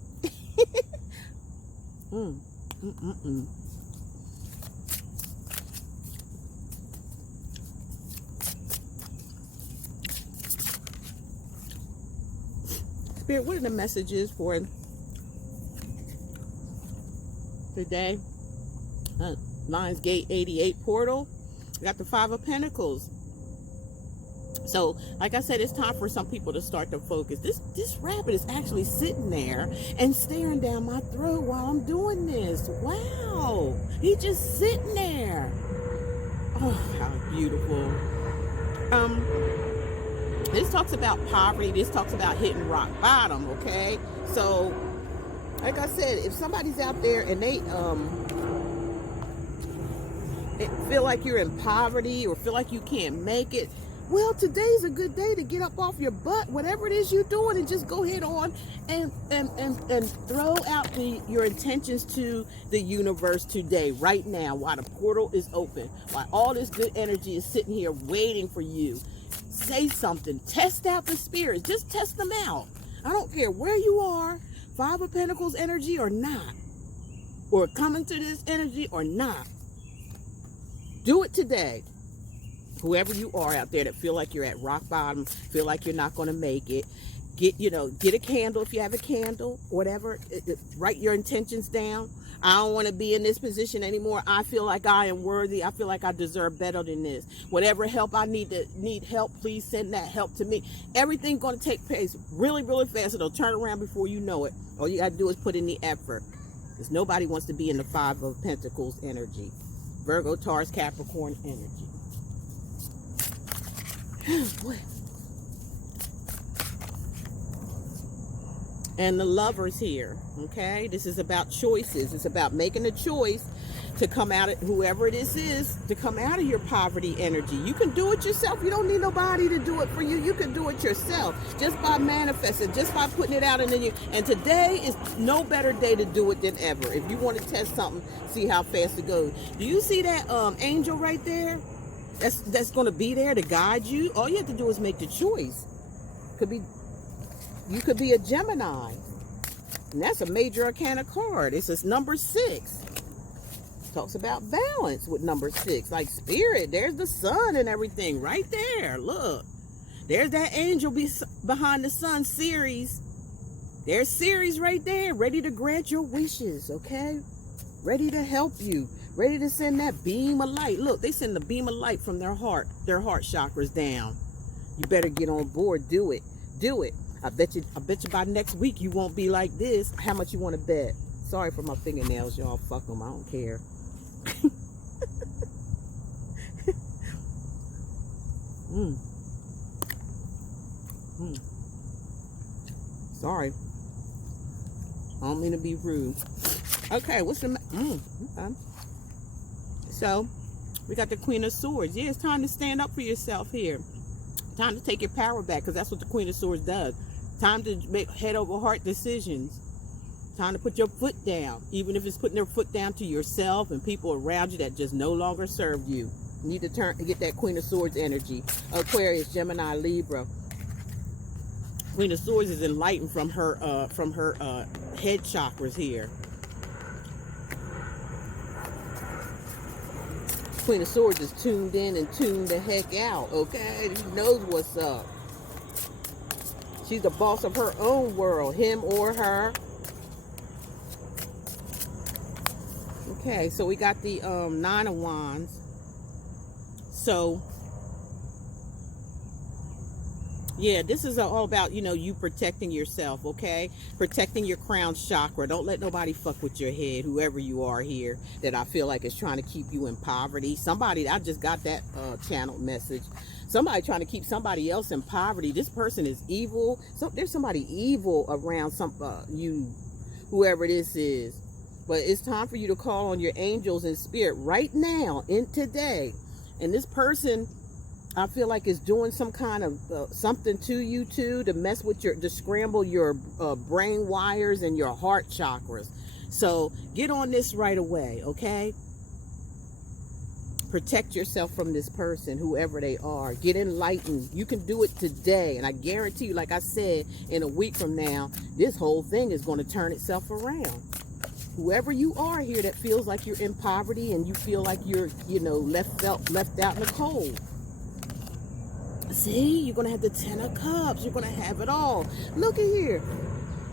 Spirit, what are the messages for today? LIONSGATE 88 portal. We got the 5 of Pentacles. So, like I said, it's time for some people to start to focus. This rabbit is actually sitting there and staring down my throat while I'm doing this. Wow. He's just sitting there. Oh, how beautiful. This talks about poverty. This talks about hitting rock bottom, okay? So, like I said, if somebody's out there and they feel like you're in poverty or feel like you can't make it, well, today's a good day to get up off your butt, whatever it is you're doing, and just go head on and throw out your intentions to the universe today, right now, while the portal is open, while all this good energy is sitting here waiting for you. Say something. Test out the spirits. Just test them out. I don't care where you are, 5 of Pentacles energy or not, or coming to this energy or not. Do it today. Whoever you are out there that feel like you're at rock bottom, feel like you're not going to make it, get a candle if you have a candle, whatever. Write your intentions down. I don't want to be in this position anymore. I feel like I am worthy. I feel like I deserve better than this. Whatever help I need help, please send that help to me. Everything's going to take place really, really fast. It'll turn around before you know it. All you got to do is put in the effort, because nobody wants to be in the 5 of Pentacles energy. Virgo, Taurus, Capricorn energy. What? And the Lovers here, okay? This is about choices. It's about making a choice to come out of, whoever this is, to come out of your poverty energy. You can do it yourself. You don't need nobody to do it for you. You can do it yourself just by manifesting, just by putting it out. And today is no better day to do it than ever. If you want to test something, see how fast it goes. Do you see that angel right there? That's going to be there to guide you. All you have to do is make the choice. You could be a Gemini, and that's a major arcana card. It's this number 6. Talks about balance with number 6, like spirit. There's the sun and everything right there. Look, there's that angel behind the sun, Ceres. There's Ceres right there, ready to grant your wishes. Okay, ready to help you. Ready to send that beam of light. Look, they send the beam of light from their heart chakras down. You better get on board. Do it. Do it. I bet you by next week you won't be like this. How much you want to bet? Sorry for my fingernails, y'all. Fuck them. I don't care. Sorry. I don't mean to be rude. Okay, what's the... Okay. So, we got the Queen of Swords. Yeah, it's time to stand up for yourself here. Time to take your power back, because that's what the Queen of Swords does. Time to make head over heart decisions. Time to put your foot down, even if it's putting their foot down to yourself and people around you that just no longer serve you. You need to get that Queen of Swords energy. Aquarius, Gemini, Libra. Queen of Swords is enlightened from her head chakras here. Queen of Swords is tuned in and tuned the heck out, okay? She knows what's up. She's the boss of her own world, him or her. Okay, so we got the 9 of Wands. So, yeah, this is all about, you know, you protecting yourself, okay? Protecting your crown chakra. Don't let nobody fuck with your head, whoever you are here, that I feel like is trying to keep you in poverty. Somebody, I just got that channel message. Somebody trying to keep somebody else in poverty. This person is evil. So there's somebody evil around you, whoever this is. But it's time for you to call on your angels and spirit right now, in today. And this person, I feel like, is doing some kind of something to you too, to mess with to scramble your brain wires and your heart chakras. So get on this right away, okay? Protect yourself from this person, whoever they are. Get enlightened. You can do it today. And I guarantee you, like I said, in a week from now, this whole thing is going to turn itself around. Whoever you are here that feels like you're in poverty and you feel like you're, you know, left out in the cold. See, you're going to have the 10 of Cups. You're going to have it all. Look at here.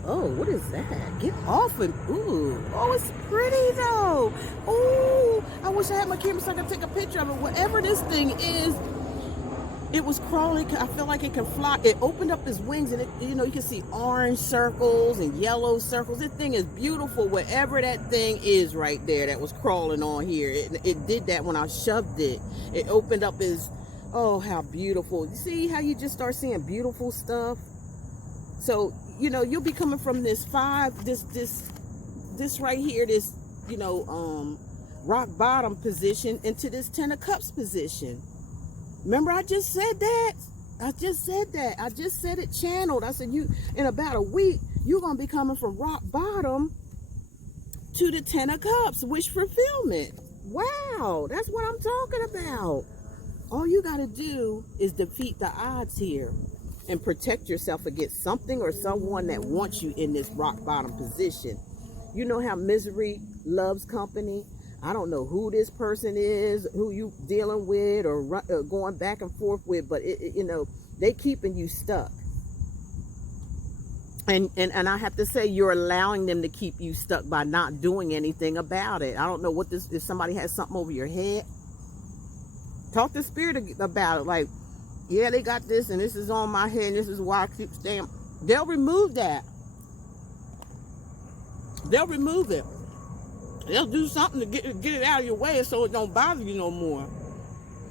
Oh, what is that? Get off it. Ooh. Oh, it's pretty though. Ooh. I wish I had my camera so I could take a picture of it. Whatever this thing is, it was crawling. I feel like it can fly. It opened up its wings and it, you know, you can see orange circles and yellow circles. This thing is beautiful. Whatever that thing is right there that was crawling on here. It did that when I shoved it. It opened up its, oh, how beautiful. You see how you just start seeing beautiful stuff? So, you know, you'll be coming from this right here, this, you know, rock bottom position into this 10 of Cups position. Remember, I just said that. I just said it channeled. I said, you, in about a week, you're going to be coming from rock bottom to the 10 of Cups, wish fulfillment. Wow, that's what I'm talking about. All you got to do is defeat the odds here and protect yourself against something or someone that wants you in this rock bottom position. You know how misery loves company? I don't know who this person is, who you dealing with or going back and forth with, but you know, they keeping you stuck. And I have to say, you're allowing them to keep you stuck by not doing anything about it. I don't know what this, if somebody has something over your head, talk to spirit about it. Like, yeah, they got this and this is on my head and this is why I keep staying. They'll remove that. They'll remove it. They'll do something to get it out of your way so it don't bother you no more.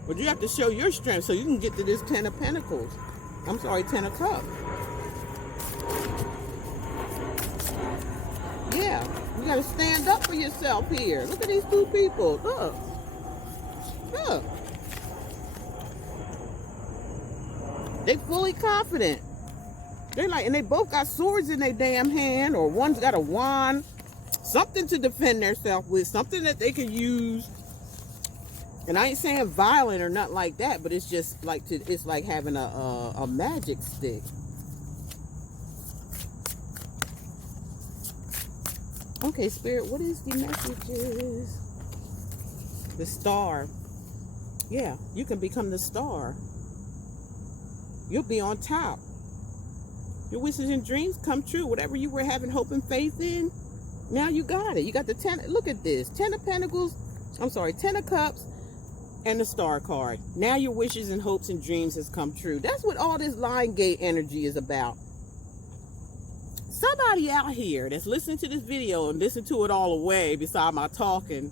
But you have to show your strength so you can get to this 10 of Pentacles. I'm sorry, 10 of Cups. Yeah, you got to stand up for yourself here. Look at these two people. Look. Look. They fully confident. They're like, and they both got swords in their damn hand, or one's got a wand, something to defend themselves with, something that they can use. And I ain't saying violent or nothing like that, but it's just like it's like having a magic stick. Okay, Spirit, what is the messages? The Star. Yeah, you can become the Star. You'll be on top. Your wishes and dreams come true. Whatever you were having hope and faith in, now you got it. You got the 10. Look at this. 10 of Pentacles. I'm sorry, 10 of Cups and the Star card. Now your wishes and hopes and dreams has come true. That's what all this LIONSGATE energy is about. Somebody out here that's listening to this video and listen to it all the way beside my talking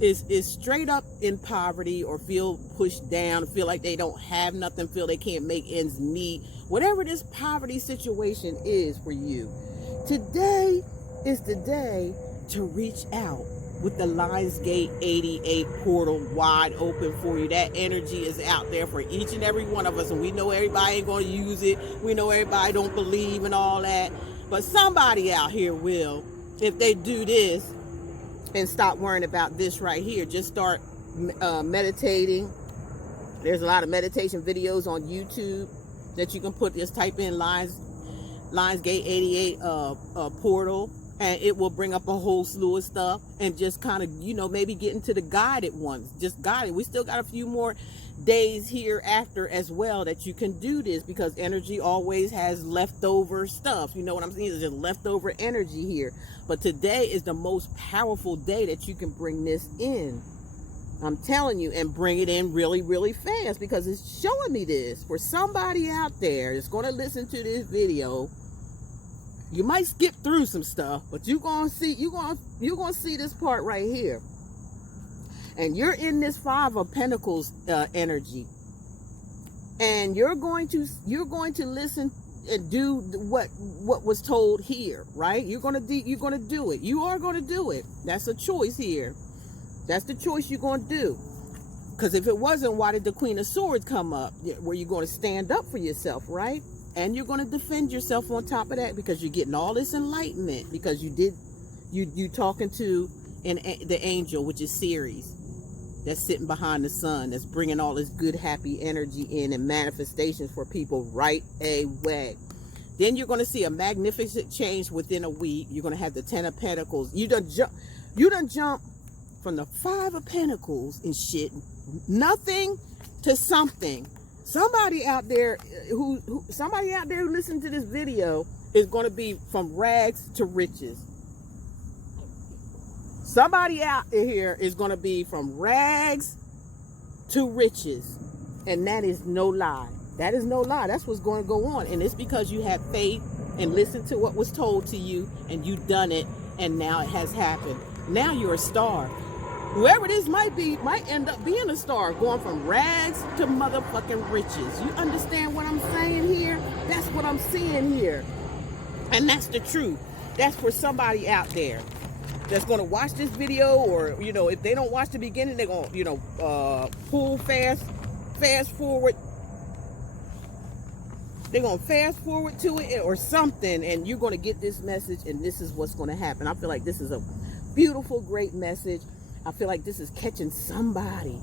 is straight up in poverty or feel pushed down, feel like they don't have nothing, feel they can't make ends meet. Whatever this poverty situation is for you, today is the day to reach out with the LIONSGATE 88 portal wide open for you. That energy is out there for each and every one of us, and we know everybody ain't going to use it. We know everybody don't believe and all that, but somebody out here will, if they do this and stop worrying about this right here. Just start meditating. There's a lot of meditation videos on YouTube. that you can put, just type in LIONSGATE 88 portal, and it will bring up a whole slew of stuff, and just kind of, you know, maybe get into the guided ones. Just guided. We still got a few more days here after as well that you can do this, because energy always has leftover stuff. You know what I'm saying? It's just leftover energy here. But today is the most powerful day that you can bring this in. I'm telling you, and bring it in really, really fast, because it's showing me this. For somebody out there that's going to listen to this video, you might skip through some stuff, but you're going to see this part right here. And you're in this Five of Pentacles energy, and you're going to listen and do what was told here, right? You're going to do it. You are going to do it. That's a choice here. That's the choice you're going to do. Because if it wasn't, why did the Queen of Swords come up? Where you're going to stand up for yourself, right? And you're going to defend yourself on top of that, because you're getting all this enlightenment, because you talking to the angel, which is Ceres, that's sitting behind the sun, that's bringing all this good, happy energy in and manifestations for people right away. Then you're going to see a magnificent change within a week. You're going to have the Ten of Pentacles. You done jump from the Five of Pentacles and shit, nothing to something. Somebody out there who listened to this video is going to be from rags to riches. Somebody out here is going to be from rags to riches. And that is no lie. That is no lie. That's what's going to go on. And it's because you have faith and listened to what was told to you, and you've done it, and now it has happened. Now you're a star. Whoever this might end up being a star, going from rags to motherfucking riches. You understand what I'm saying here? That's what I'm seeing here. And that's the truth. That's for somebody out there that's going to watch this video, or, you know, if they don't watch the beginning, they're going to, you know, pull fast forward. They're going to fast forward to it or something, and you're going to get this message, and this is what's going to happen. I feel like this is a beautiful, great message. I feel like this is catching somebody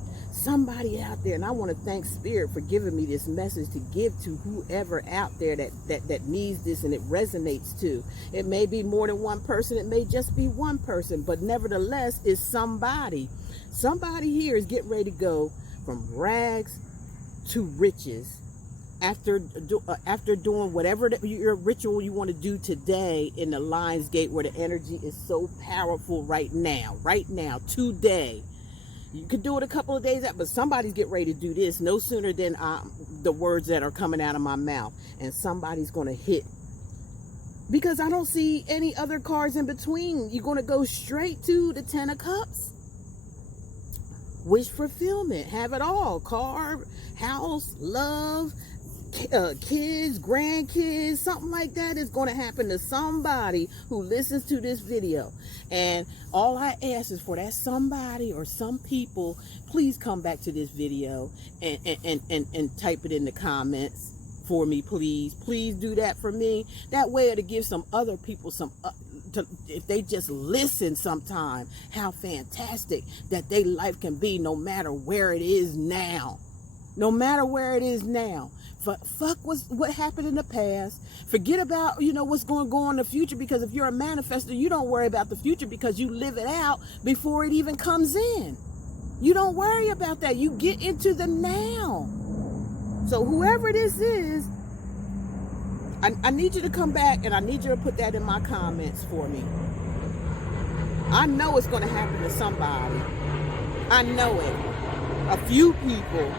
out there, and I want to thank Spirit for giving me this message to give to whoever out there that needs this and it resonates to. It may be more than one person, it may just be one person, but nevertheless, it's somebody. Somebody here is getting ready to go from rags to riches. After doing whatever your ritual you want to do today in the LIONSGATE, where the energy is so powerful right now, today. You could do it a couple of days out, but somebody's getting ready to do this no sooner than the words that are coming out of my mouth. And somebody's going to hit. Because I don't see any other cards in between. You're going to go straight to the Ten of Cups. Wish fulfillment. Have it all. Car, house, love, kids, grandkids, something like that is going to happen to somebody who listens to this video. And all I ask is for that somebody or some people, please come back to this video and type it in the comments for me, please. Please do that for me. That way it'll give some other people some if they just listen sometime, how fantastic that their life can be, no matter where it is now. No matter where it is now. Fuck what happened in the past. Forget about, you know, what's going to go on in the future, because if you're a manifester, you don't worry about the future, because you live it out before it even comes in. You don't worry about that. You get into the now. So whoever this is, I need you to come back, and I need you to put that in my comments for me. I know it's going to happen to somebody. I know it. A few people.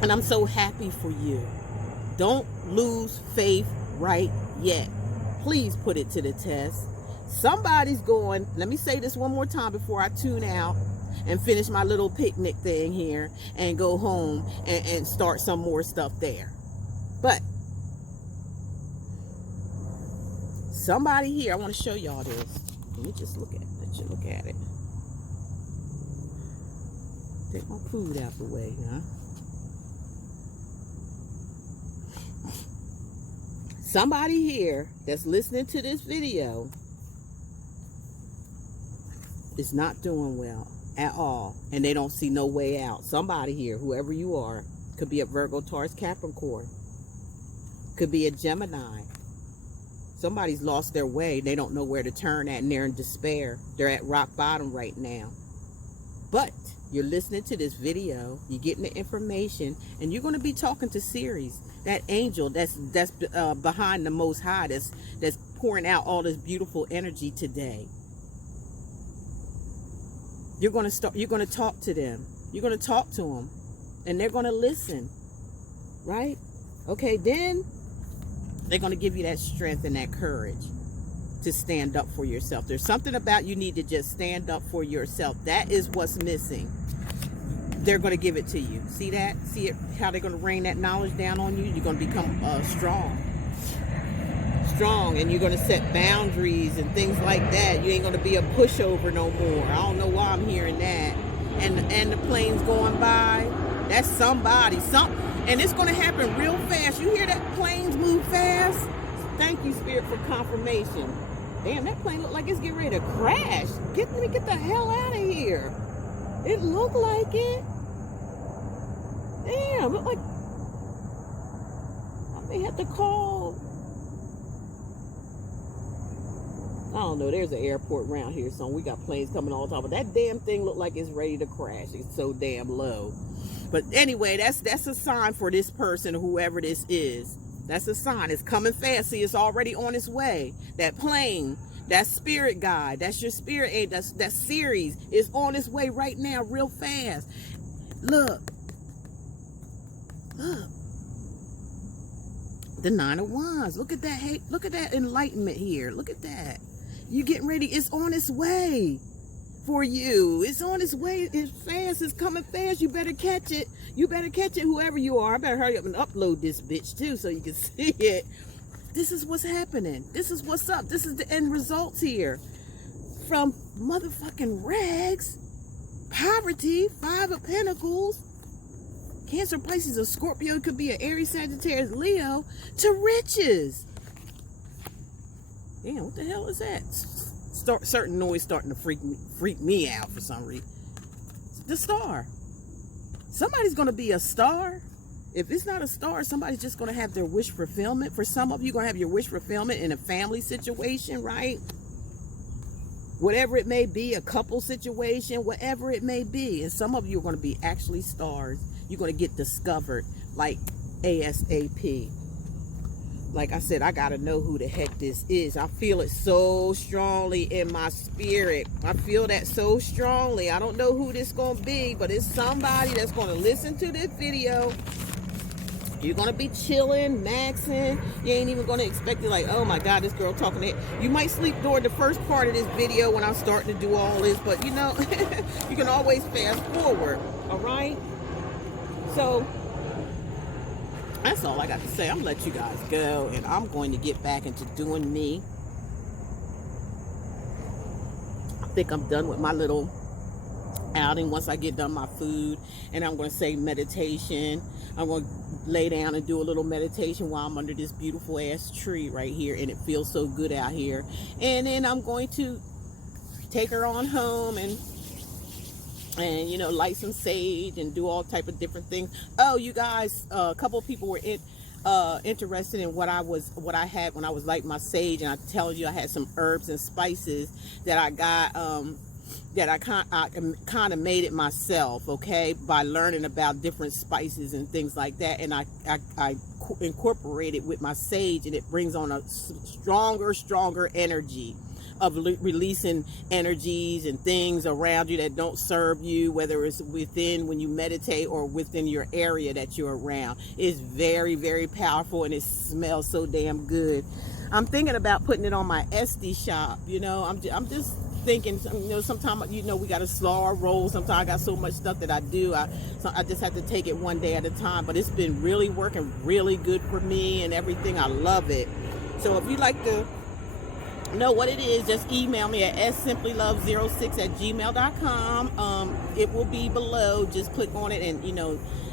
And I'm so happy for you. Don't lose faith right yet. Please put it to the test. Somebody's going, let me say this one more time before I tune out and finish my little picnic thing here and go home and start some more stuff there. But somebody here, I want to show y'all this. Let me just let you look at it. Take my food out the way, huh? Somebody here that's listening to this video is not doing well at all, and they don't see no way out. Somebody here, whoever you are, could be a Virgo, Taurus, Capricorn, could be a Gemini. Somebody's lost their way. They don't know where to turn at, and they're in despair. They're at rock bottom right now. But you're listening to this video, you're getting the information, and you're going to be talking to Ceres, that angel that's behind the Most High, that's pouring out all this beautiful energy today. You're going to talk to them. You're going to talk to them, and they're going to listen, right? Okay, then they're going to give you that strength and that courage to stand up for yourself. There's something about you need to just stand up for yourself. That is what's missing. They're going to give it to you. See that? See it? How they're going to rain that knowledge down on you? You're going to become strong, and you're going to set boundaries and things like that. You ain't going to be a pushover no more. I don't know why I'm hearing that. And the planes going by, that's somebody. And it's going to happen real fast. You hear that? Planes move fast. Thank you, Spirit, for confirmation. Damn, that plane look like it's getting ready to crash. Let me get the hell out of here. It looked like it. Damn, look like I may have to call. I don't know. There's an airport around here, so we got planes coming all the time. But that damn thing looked like it's ready to crash. It's so damn low. But anyway, that's a sign for this person, whoever this is. That's a sign. It's coming fast. See, it's already on its way. That plane, that spirit guide, that's your spirit aid, that Ceres is on its way right now, real fast. Look. The Nine of Wands. Look at that. Hey, look at that enlightenment here. Look at that. You getting ready. It's on its way for you. It's on its way. It's fast. It's coming fast. You better catch it. You better catch it, whoever you are. I better hurry up and upload this bitch too so you can see it. This is what's happening. This is what's up. This is the end results here. From motherfucking rags, poverty, 5 of Pentacles, Cancer, Pisces, or Scorpio, could be an Aries, Sagittarius, Leo, to riches. Damn, what the hell is that? Certain noise starting to freak me out for some reason. The star. Somebody's going to be a star. If it's not a star, somebody's just going to have their wish fulfillment. For some of you, going to have your wish fulfillment in a family situation, right? Whatever it may be, a couple situation, whatever it may be. And some of you are going to be actually stars. You're going to get discovered like ASAP. Like I said, I got to know who the heck this is. I feel it so strongly in my spirit. I feel that so strongly. I don't know who this going to be, but it's somebody that's going to listen to this video. You're going to be chilling, maxing. You ain't even going to expect it like, oh my God, this girl talking it. You might sleep during the first part of this video when I'm starting to do all this, but you know, you can always fast forward, all right? So that's all I got to say. I'm going to let you guys go, and I'm going to get back into doing me. I think I'm done with my little outing once I get done my food, and I'm going to say meditation. I'm going to lay down and do a little meditation while I'm under this beautiful ass tree right here, and it feels so good out here. And then I'm going to take her on home and you know, light some sage and do all type of different things. Oh, you guys, a couple of people were interested in what I had when I was lighting my sage, and I tell you I had some herbs and spices that I got that I kind of made it myself, okay, by learning about different spices and things like that, and I incorporate it with my sage, and it brings on a stronger energy of releasing energies and things around you that don't serve you, whether it's within when you meditate or within your area that you're around. It's very, very powerful, and it smells so damn good. I'm thinking about putting it on my Etsy shop. You know, I'm just thinking, you know, sometimes, you know, we got to slow our roll. Sometimes I got so much stuff that I do. So I just have to take it one day at a time. But it's been really working really good for me and everything. I love it. So if you like to No, what it is, just email me at ssimplyLove06@gmail.com. It will be below. Just click on it, and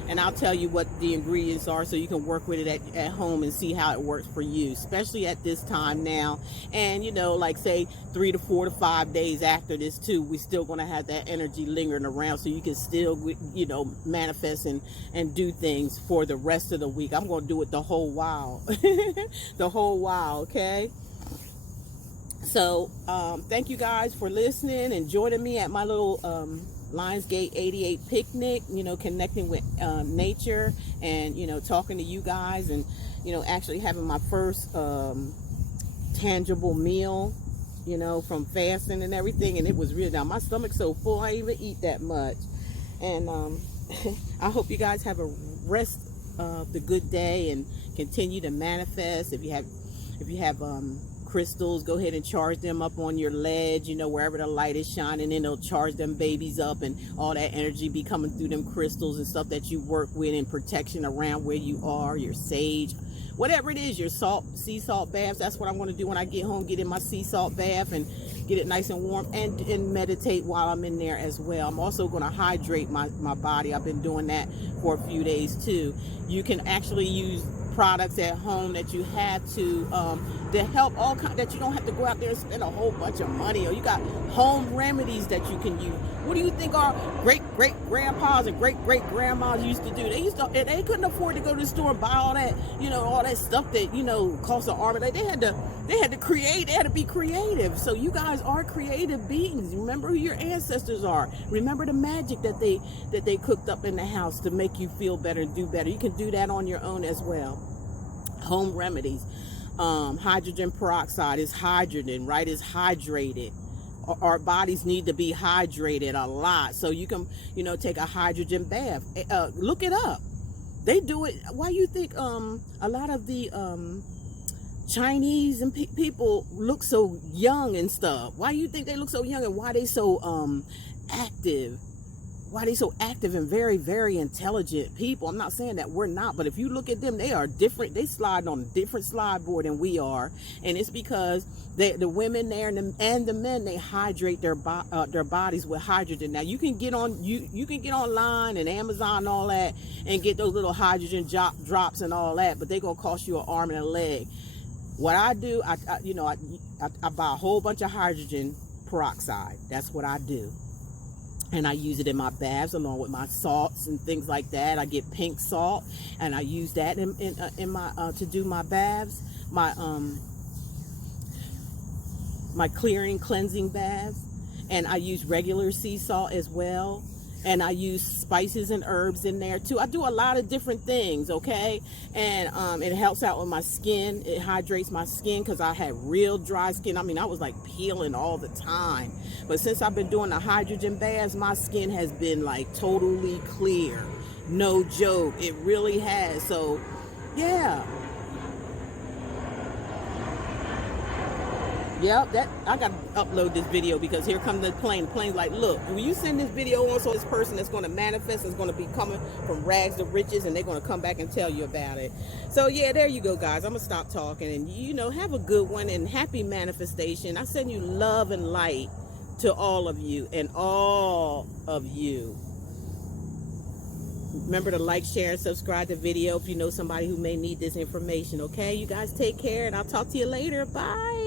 and I'll tell you what the ingredients are, so you can work with it at home and see how it works for you, especially at this time now. And like say 3 to 4 to 5 days after this too, we still going to have that energy lingering around, so you can still manifest and do things for the rest of the week. I'm going to do it the whole while. The whole while. Okay. So thank you guys for listening and joining me at my little LIONSGATE 88 picnic, connecting with nature, and talking to you guys, and actually having my first tangible meal, from fasting and everything. And it was really, now my stomach's so full I didn't even eat that much. And I hope you guys have a rest of the good day and continue to manifest. If you have crystals, go ahead and charge them up on your ledge, wherever the light is shining, and it'll charge them babies up, and all that energy be coming through them crystals and stuff that you work with, and protection around where you are, your sage, whatever it is, your sea salt baths. That's what I'm going to do when I get home, get in my sea salt bath and get it nice and warm, and meditate while I'm in there as well. I'm also going to hydrate my body. I've been doing that for a few days too. You can actually use products at home that you have to help all kinds, that you don't have to go out there and spend a whole bunch of money, or you got home remedies that you can use. What do you think our great grandpas and great grandmas used to do? They couldn't afford to go to the store and buy all that all that stuff that costs an arm. They had to create. They had to be creative. So you guys are creative beings. Remember who your ancestors are. Remember the magic that they cooked up in the house to make you feel better and do better. You can do that on your own as well. Home remedies. Hydrogen peroxide is hydrogen, right? It's hydrated. Our bodies need to be hydrated a lot. So you can, take a hydrogen bath. Look it up. They do it. Why you think a lot of the Chinese and people look so young and stuff? Why you think they look so young, and why they so active? Why they so active and very, very intelligent people? I'm not saying that we're not, but if you look at them, they are different. They slide on a different slide board than we are, and it's because the women there and the men, they hydrate their bodies with hydrogen. Now you can get on you can get online and Amazon and all that and get those little hydrogen drops and all that, but they're gonna cost you an arm and a leg. What I do, I buy a whole bunch of hydrogen peroxide. That's what I do. And I use it in my baths along with my salts and things like that. I get pink salt, and I use that in my to do my baths, my cleansing baths. And I use regular sea salt as well. And I use spices and herbs in there too. I do a lot of different things, okay? And it helps out with my skin. It hydrates my skin because I had real dry skin. I mean, I was like peeling all the time. But since I've been doing the hydrogen baths, my skin has been like totally clear. No joke. It really has. So, yeah. Yep, I gotta upload this video because here comes the plane. The plane's like, look, when you send this video on, so this person that's going to manifest is going to be coming from rags to riches, and they're going to come back and tell you about it. So yeah, there you go, guys. I'm gonna stop talking, and have a good one and happy manifestation. I send you love and light to all of you and all of you. Remember to like, share, and subscribe to the video if you know somebody who may need this information. Okay, you guys take care, and I'll talk to you later. Bye.